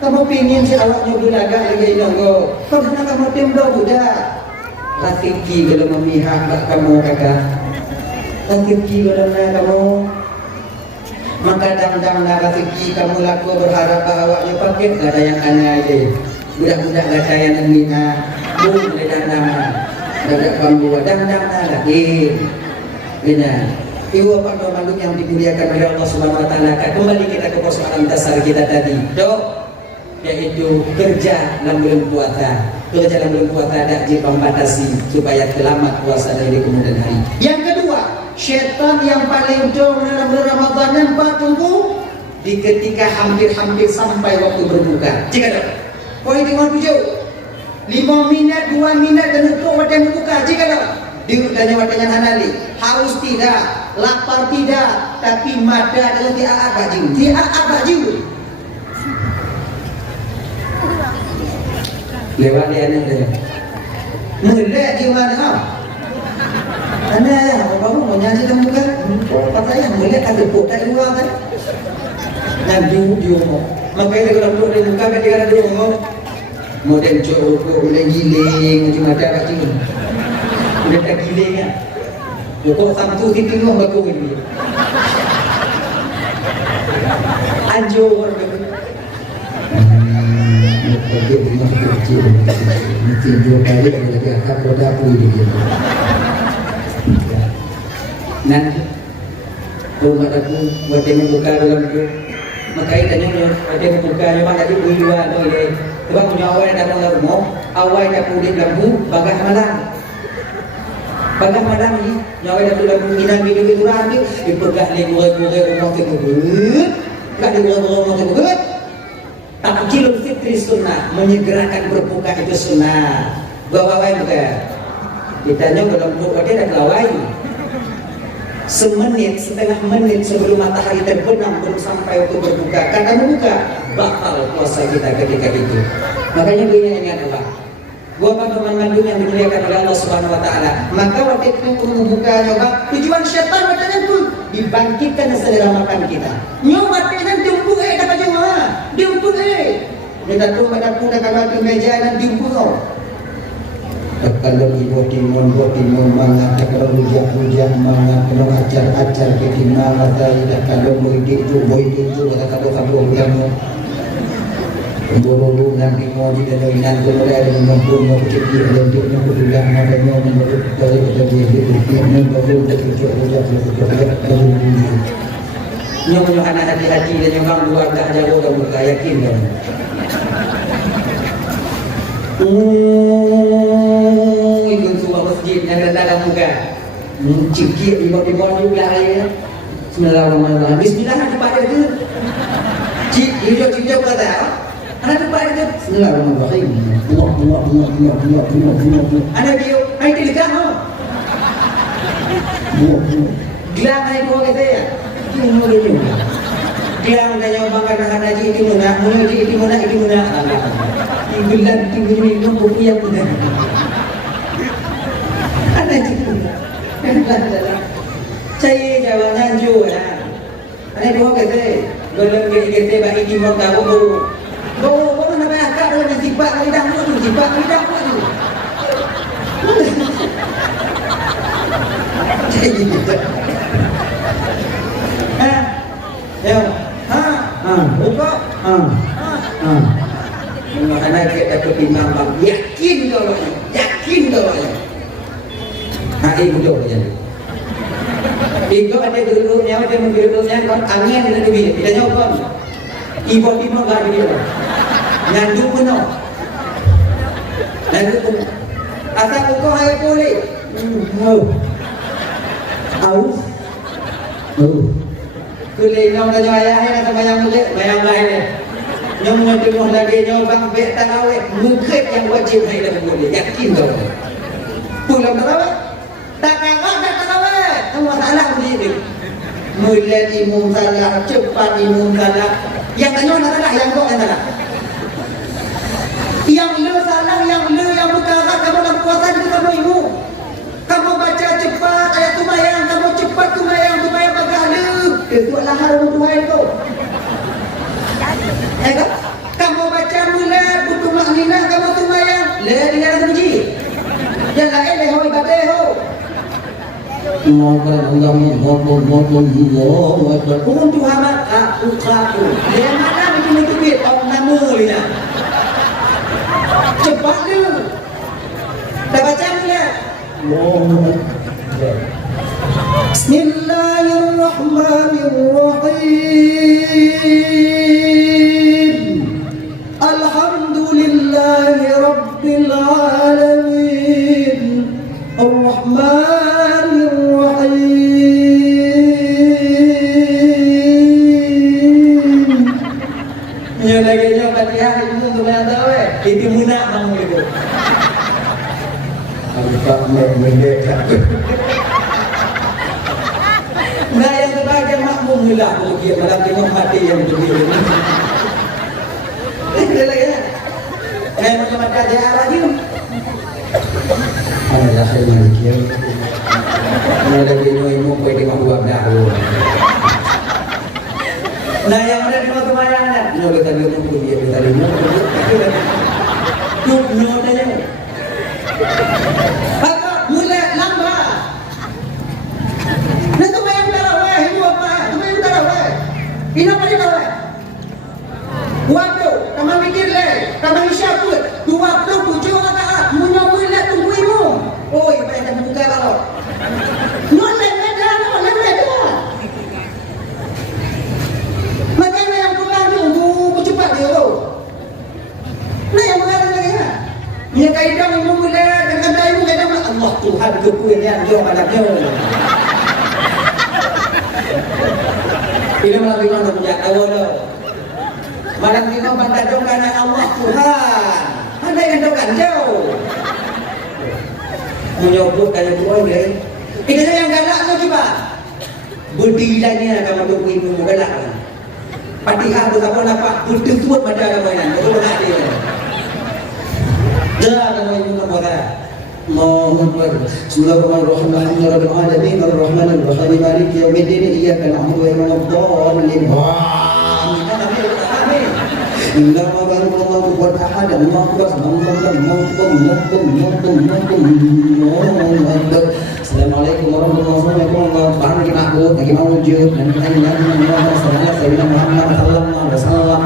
kamu pingin si awaknya belaga lagi inonggo kau nak kamu tembok budak laki-laki kalau memihak kamu kakak laki-laki kalau nak kamu maka dang-dang nak rezeki kamu laku berharap awaknya paket ada yang aneh aja budak-budak ada yang minat bung ada nama ada kamu dang-dang lagi benar iwa pak makhluk yang dimuliakan oleh Allah Subhanahu wa taala kembali kita ke persoalan dasar kita tadi dok yaitu kerja dalam bulan puasa kerja dalam bulan puasa ada membatasi supaya selamat puasa dari kemudian hari yang kedua syaitan yang paling jauh dalam bulan Ramadan nampak tunggu di ketika hampir-hampir sampai waktu berbuka. Jika Poin tengok 7. 5 minit, 2 minit kena tuk wadah membuka. Jika dah dia tanya wadahnya hanali. Haus tidak, lapar tidak, tapi mata adalah tiap baju. Tiap baju. Lewat dia ni dia. Melek dia mana ha? Ana ya, baru mau nyanyi dan bukan. Apa saya melek ada pok tak luar kan? Nanti dia mau. Makanya kalau duduk di muka kan dia ada duduk mau. Model cokok, model giling, macam ada kat sini. Udah tak giling kan? Pokok Sabtu titik lu bagus ini. Anjur gitu. Pergi rumah kecil, mesti 2 kali lagi akak roda aku ini. Nanti rumah aku buat yang buka dalam itu. Makanya tanya ada yang buka memang tadi dua atau ini. Sebab punya awal yang datang dalam rumah, awal yang kulit lampu, bagah malam. Bagah malam ni, nyawa datang dalam minang minum itu ramai, dipegah legure-gure rumah tersebut, tak digure-gure rumah tersebut. Takjil fitri sunnah, menyegerakan berbuka itu sunnah. Bawa-bawa bukan. Ditanya dalam buku dia dah kelawai. Semenit, setengah menit sebelum matahari terbenam belum sampai waktu berbuka. Kata membuka, batal puasa kita ketika itu. Makanya gue ingat Allah. Gua teman mandung yang dimuliakan oleh Allah Subhanahu Wa Taala. Maka waktu itu membuka nyoba tujuan syaitan macamnya tu dibangkitkan selera makan kita. Nyoba dengan diumpul dapat jumpa. Diumpul Kita tu pada pun dah kalau ke meja dan diumpul. Kalau ibu timun mangat, kalau rujak mangat, kalau acar ke timang atau kalau boydik itu, kalau kamu buru nanti mau di dalam inan kalau ada yang mampu mau kecil dan dia nak berjuang ada yang mau dari dia yang baru dari rujak nyoba anak hati-hati dan yang bang dua dah jago dan buka yakin kan. Itu tua masjid yang dalam muka cikik imam juga ya. Bismillahirrahmanirrahim. Bismillah ada pada tu. Cik hijau kata ada pada tu. Bismillahirrahmanirrahim. Ada dia ai telegram ho. Gelang ai ko kata ya. Ini dia. Gelang dan yang makan haji itu mana. Bulan tinggi ni nombor yang benar. Ada juga. Saya jawaban juga. Ada dua kata. Golong kita bagi timur kamu baru nama akak dengan jibat lidah tu. Jadi kita. Ya. Buka. Anak kita dapat imam bang, yakin kau ya. Hati bodoh je. Ibu ada dulunya, ada menggilurnya, kan angin ada di kita nyoba. Ibu gak dia. Nyandu penuh. Asal kau hai boleh. Aus. Kulino na ayahnya sama yang lain. Yang mendengar lagi nyobang bek tarawih mungkin yang wajib hai dalam boleh yakin kau. Pulang tarawih tak kagak tarawih. Kamu salah begini. Mulai imam salah, cepat imam salah. Yang tanya salah, yang kau salah. Yang lu salah, yang berkarat kamu dalam puasa itu kamu ibu. Kamu baca cepat ayat tumayang, kamu cepat tumayang bagala. Itu lahar Tuhan itu. Kamu baca mulai butuh maknina kamu tumayang. Le dengar puji. Yang lain le hoi babe ho. Pun Tuhan aku. Yang mana itu bit orang nama lina. Cepat lu. Dah baca mulai. Bismillahirrahmanirrahim. Alhamdulillahi Rabbil Alamin. Ar-Rahmanir-Rahim. Nya lagi nya Fatihah itu tu yang tahu Nah yang kebahagiaan makmum lah kemudian malam tengok mati yang berdiri. Tidak lagi ya. Kayak macam ada lagi. Alhamdulillah saya malikian. Ada bini mau pergi dengan dua dahulu. Nah yang ada di rumah kemayangan, nol tadi mau dia tadi mau. Tuh nol aja. Apa mulai lambat. Nah tu bayang taraweh, itu apa? Tu bayang taraweh. Ina pada taraweh. Waktu, kamu mikir le, kamu isyak pun. Tu waktu 7 rakaat, munyo mulai tunggu imu. Oh, ya bayang tak buka kalau. Nol dah. Makanya yang pulang tunggu cepat dia tu. Nah yang mengalir lagi ya. Dia kaidah imu mulai dengan daimu kaidah Allah Tuhan kepunyaan dia anaknya. Ini malam lima punya awal. Malam lima bandar dong karena Allah Tuhan. Ada yang dokan jauh. Menyobot kayak tuan dia. Ini yang galak tu coba. Berdilanya kamu tunggu ibu galak. Fatihah tu apa nampak bertutup pada gambaran. Betul tak dia? Dah kamu ibu nampak. Allahu Akbar. Bismillahirrahmanirrahim. Alamin arrahmanir rahim maliki yaumiddin iyyaka na'budu wa iyyaka nasta'in. Amin. Inna ma kana Allahu akbar ahad Allahu akbar. Assalamualaikum warahmatullahi wabarakatuh. Bahan kita aku lagi mau wujud dan kita ingin Muhammad sallallahu alaihi wasallam.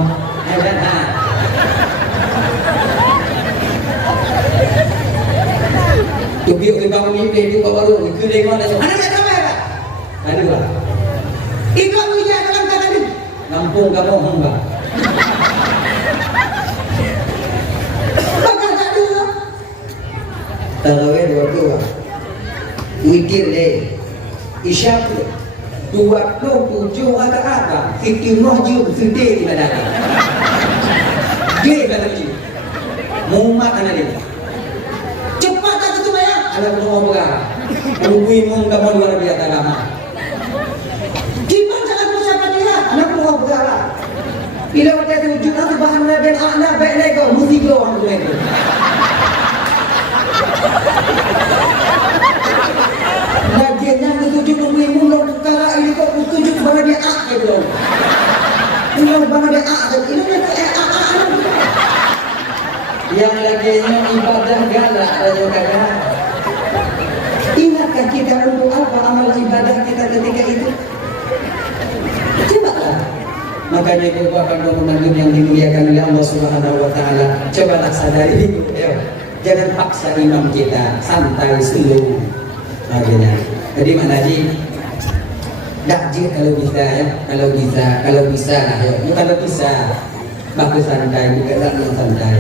Tubiuk di bangun mimpi itu kau baru ikut dengan mana? Mana tak tahu ya? Ada lah. Ikut punya dalam kata ni. Kampung kamu hamba. Bakal tak ada. Tarawih dua. Wikir deh. Isyak 27 rakaat. Fikir rohju fikir di mana? Dia kata dia. Muhammad ana dia. Anak mau bergerak, tungguin kamu luar biasa lama. Gimana jangan percaya dia? Anak mau bergerak. Bila kita wujud nanti bahan dan anak baik lego, musik lo orang tu lego. Lagiannya ketujuh tungguin lo bergerak ini kok ketujuh kepada dia ak belum. Ini bana dia ak, ini yang lagiannya ibadah galak ada kadang. Ingatkan kita untuk apa amal ibadah kita ketika itu? Cobalah. Makanya merupakan momentum yang dimuliakan oleh Allah Subhanahu Wa Taala. Cobalah sadari, jangan paksa imam kita, santai slow. Makanya, jadi mana ji? Dakji kalau bisa ya, kalau bisa lah ya. Kalau bisa, bagus santai, bukan yang santai.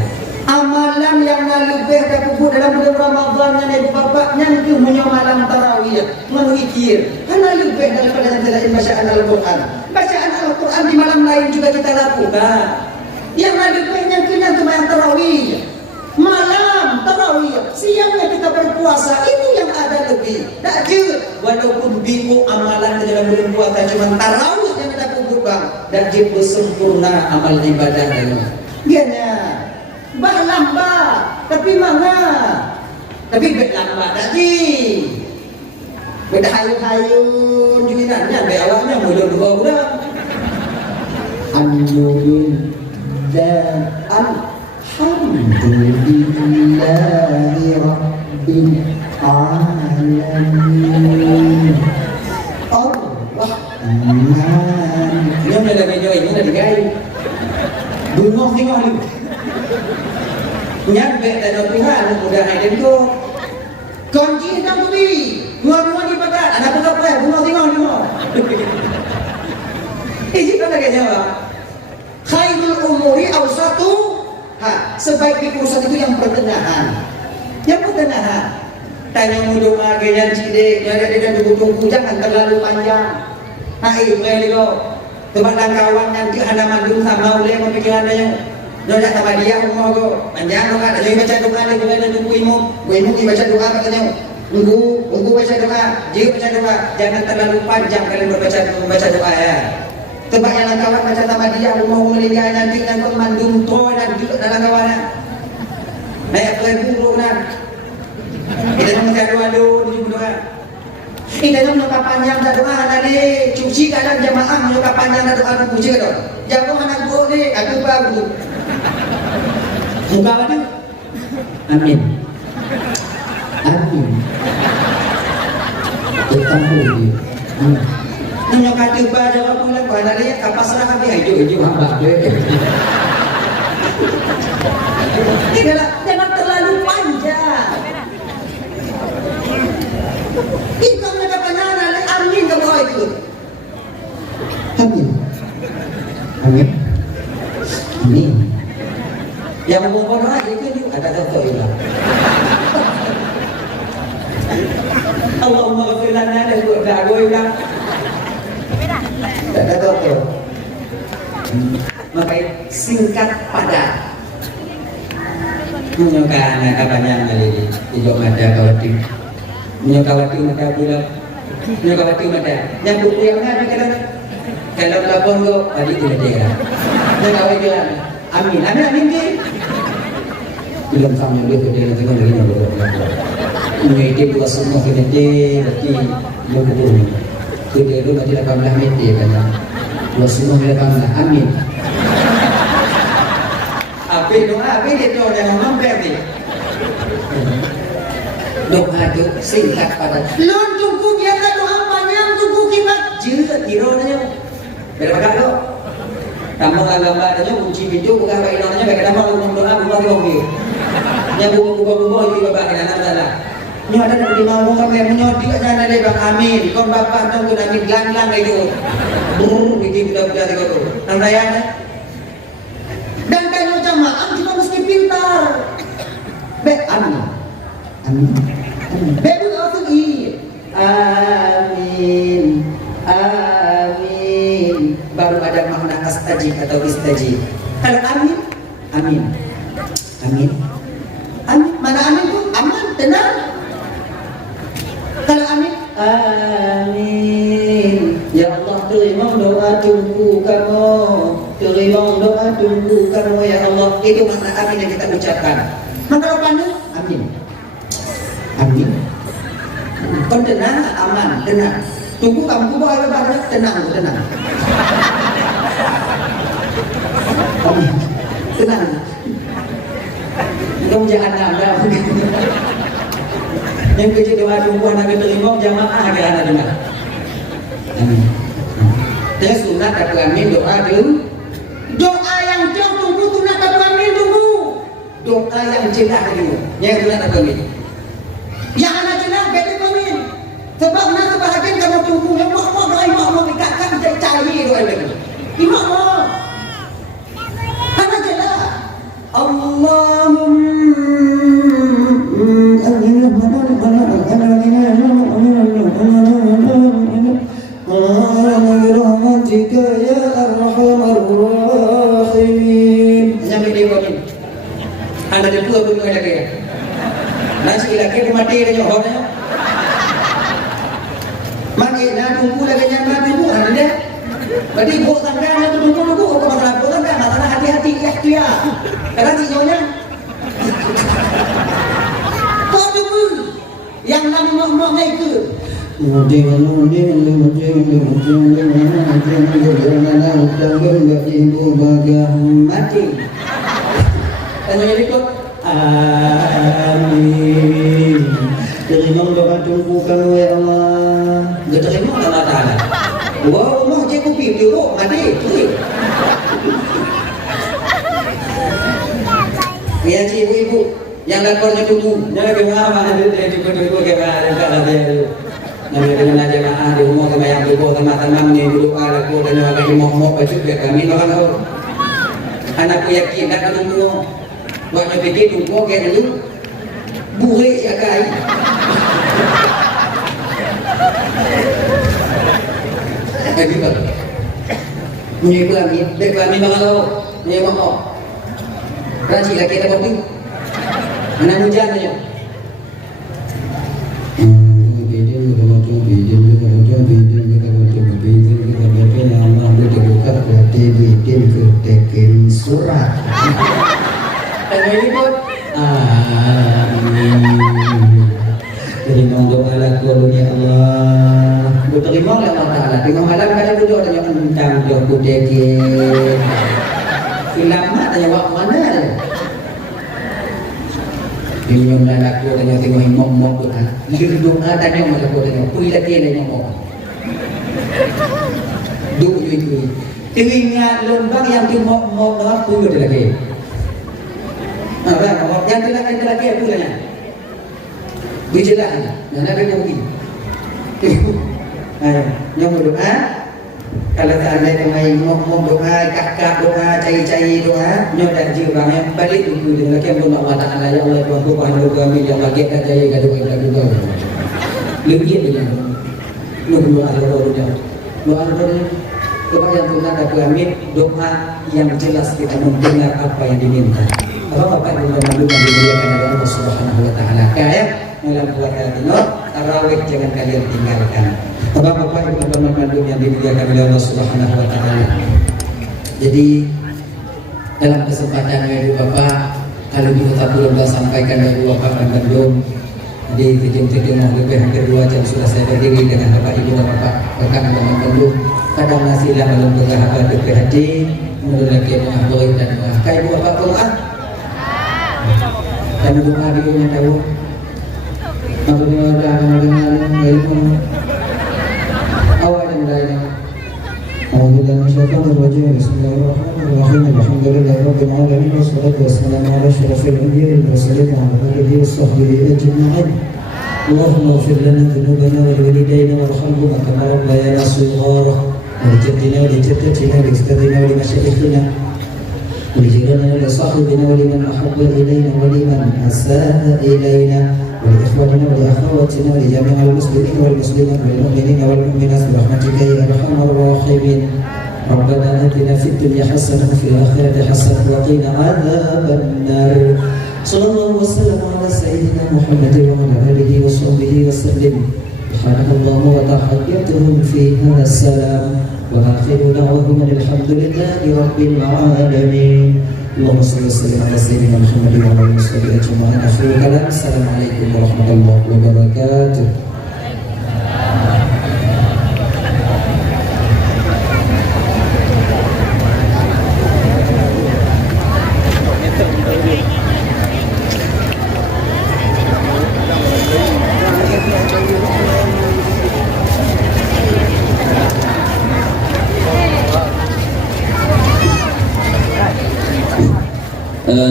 Amalan yang lebih terkubur dalam bulan Ramadan yang ibu bapaknya itu punya malam tarawih menukir karena lebih daripada yang tidak bacaan Al-Quran. Bacaan Al-Quran di malam lain juga kita lakukan. Yang lebihnya kena itu malam tarawih, malam tarawih, siangnya kita berpuasa, itu yang ada lebih. Tak je walaupun bingung amalan di dalam bulan puasa cuma tarawih yang kita kubur bang, dan je bersempurna amal ibadah dalam. Biarnya bah lambat, tapi mana? Tapi bet lambat tadi. Bet hayun-hayun juinannya, bet awalnya mula dua orang. Alhamdulillahi Rabbil Alamin. Ar-Rahman. Ini ada video ini ada gay. Bungok tengok ni. Nyampe tak Tuhan mudah ada tu. Kunci dalam tu Nuan-nuan di pakat. Anak buka apa? Bunga tengok. Kita nak jawab. Khairul umuri awsatu. Sebaik urusan itu yang pertengahan. Yang pertengahan. Tanya mudah lagi yang cilik, yang ada dengan tunggu-tunggu jangan terlalu panjang. Baik ni kau. Tempat kawan nanti ada mandung sama oleh pemikiran dia. Nolak sama dia umur kau. Panjang kau kan. Jadi baca doa ni bukan tunggu imu. Imu baca doa katanya. Unggu baca doa, jika baca doa jangan terlalu panjang kalian membaca doa ya. Tebak yang kawan baca tamadiyah mau melingkar nanti kan mandum to dan juga dalam kawan. Naik ke buruk nan. Kita membaca doa dulu doa. Kita nak panjang doa nanti cuci kadang jamaah nak panjang doa puji kan. Jangan anak gua ni aku baru. Muka apa tu? Amin. Amin. Tetap boleh. Nyo kata ba jawab pula ko ana dia kapasrah habis hidup hamba dia. Jangan terlalu panjang. Ikam nak panjang ada amin ke bawah itu. Amin. Amin. Amin. Yang mau doa itu ada tahu ilah. Allahumma ghfir lana dan doa ilah. Tak ada tahu. Maka singkat padat. Menyokan kapannya ngali hijau mata kawati. Menyokawati mata bulan. Menyokawati mata. Yang buku yang ada kalau lapor go tadi tidak ada. Menyokawati jalan. Amin. Amin amin ke. Belum kami boleh kerja dengan begini. Ini dua semua kerja berarti belum. Kerja itu nanti 18 meter kan. Dua semua 18. Amin. Apa dia tu yang mampir ni. Doa tu singkat padat. Lon tunggu biasa doa panjang tunggu kibat. Jauh kira nanya. Berapa kali? Tambah gambar nanya kunci pintu bukan bagi nanya bagi nama ngomong doa bukan ngomong. Nya buka itu bapak kena salah. Nyo ada di mau kami menyodi aja ada bang amin. Kon bapak tahu amin lang itu. Bikin budak-budak itu. Nang rayanya. Dan kalau jamaah juga mesti pintar. Amin. Amin. Betul atau amin. Amin. Baru ada makna astajib atau istajib. Kalau amin, amin. Amin. Amin. Mana amin tu? Aman, tenang. Kalau amin, amin. Ya Allah terima doa tunggu kamu. Terima doa tunggu kamu ya Allah. Itu makna amin yang kita ucapkan. Maka kalau pandai, amin. Amin. Kau tenang, aman, tenang. Tunggu kamu bawa apa? Tenang. Amin. Tenang. Kau jangan nambah. Yang kerja doa tunggu anak terima jamaah ke anak dengar. Amin. Dia sunat atau amin doa dulu. Doa yang jauh tunggu sunat atau amin tunggu. Doa yang jelas dulu. Yang sunat atau amin. Yang anak jelas beda amin. Sebab nak sebahagian kamu tunggu yang mau doa imam mau dikatakan cari doa lagi. Imam mau. Anak jelas. Allahumma ya arhamar rahimin. Sampai dia begini. Anda dia dua pun ada kaya. Nasi lagi mati dia nyohornya. Maki nak tunggu lagi nyaman tunggu ada dia. Berarti bos tangga tu tunggu apa masalah bos tangga masalah hati-hati ikhtiar. Karena tinyonya. Kau tunggu yang nama mau itu. Mati. Tanya ikut. Amin. Terima doa tunggu kamu ya Allah. Dia terima Allah Taala. Wow, mau je kopi dulu mati. Ya ibu yang lapornya tunggu. Jangan kemana dia tunggu kemana dia. Nabi dengan jemaah di rumah kami yang ibu teman-teman ni dulu ada ku dan lagi mau baju biar kami makan tahu. Anakku yakin nak tunggu. Buat fikir tunggu ke dulu. Burik jagai. Lagi tu. Ni kami, dek kami makan tahu. Ni mau. Raji lagi kita kopi. Anak hujan saja. bidin kita untuk bidin kita baca ya Allah kita buka berarti bidin ke tekin surat. Ini pun amin. Jadi monggo ala kulun ya Allah. Diterima oleh Allah Taala. Tengok malam kali duduk tanya tentang joku tekin. Lama tanya wak mana ada. Ini yang aku tanya tengok imam doa. Dia doa tanya macam aku tanya. Pui lagi ada imam. Duk itu. Teringat lembang yang timok doa pui ada lagi. Apa? Yang lagi apa tanya? Bicara. Yang ada kopi. Yang doa. Kalau tak ada yang main ngomong doa, kakak doa, cai-cai doa, nyodak jiwa yang balik dulu dengan lagi yang doa Allah Taala ya Allah Tuhan Tuhan kami yang bagi kita jaya kita doa kita doa. Lebih dengan doa doa yang Tuhan ada kami doa yang jelas kita mendengar apa yang diminta. Bapak Ibu dan Ibu yang dimuliakan oleh Allah Subhanahu Wa Taala. Kayak dalam puasa Ramadan, tarawih jangan kalian tinggalkan. Bapak-bapak Ibu teman-teman yang dimuliakan oleh Allah Subhanahu Wa Taala. Jadi dalam kesempatan ini Bapak, kalau kita belum sampaikan dari Bapak dan Bandung, di titik-titik lebih hampir 2 jam sudah saya berdiri dengan Bapak Ibu dan Bapak rekan teman Bandung. Kadang nasilah dalam berapa dekat hati, menurut lagi mengakhiri dan mengakhiri Ibu Bapak doa. Dan doa di dunia tahu. Apabila ada ilmu awal dan lainnya. Bismillahirrahmanirrahim. Alhamdulillahirabbil alamin wassalatu wassalamu ala asyrafil anbiya'i wal mursalin wa ala alihi washabbihi ajma'in. Allahumma ighfir lana dhunubana wa liwalidayna warhamhuma kama rabbayana shighara wa lijaddina wa lijaddatina wa liustadina wa limasyayikhina wa lijirana wa lisahbina wa liman ahabba ilayna wa liman asaa ilayna ولإخواننا ولأخواتنا ولجميع المسلمين والمسلمات والمؤمنين والمؤمنات برحمتك يا أرحم الراحمين. ربنا آتنا في الدنيا حسنة وفي الآخرة حسنة وقنا عذاب النار. صلى الله وسلم على سيدنا محمد وعلى آله وصحبه وسلم. سبحانك اللهم وتحيتهم فيها السلام وآخر دعواهم الحمد لله رب العالمين. اللهم صل وسلم على سيدنا محمد وعلى اله وصحبه اجمعين. اخر الكلام السلام عليكم ورحمه الله وبركاته.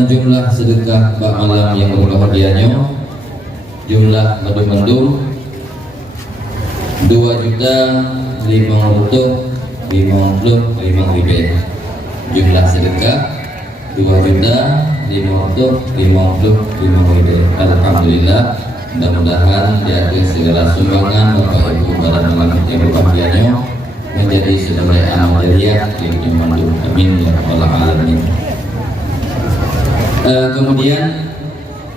Jumlah sedekah bak malam yang berbahagianya, jumlah mendung-mendung 2.555.000. Jumlah sedekah 2.555.000. Alhamdulillah, mudah-mudahan di akhir segala sumbangan Bapak Ibu pada malam yang berbahagianya menjadi sebagai amal jariah yang dimandung. Amin ya rabbal alamin. Kemudian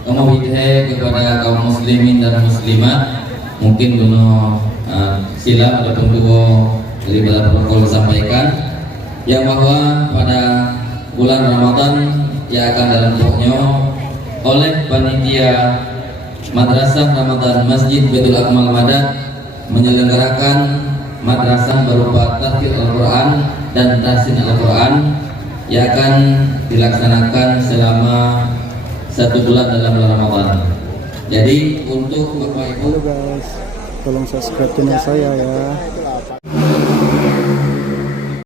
kamu kepada kaum muslimin dan muslimat, mungkin Dono sila ataupun tuwo dari dalam protokol sampaikan yang bahwa pada bulan Ramadan yang akan dalam pokoknya oleh panitia Madrasah Ramadan Masjid Baitul Akmal Madad menyelenggarakan madrasah berupa tahfidz Al-Quran dan tahsin Al-Quran yang akan dilaksanakan selama 1 bulan dalam bulan Ramadan. Jadi untuk Bapak Ibu, halo guys, tolong subscribe channel saya ya.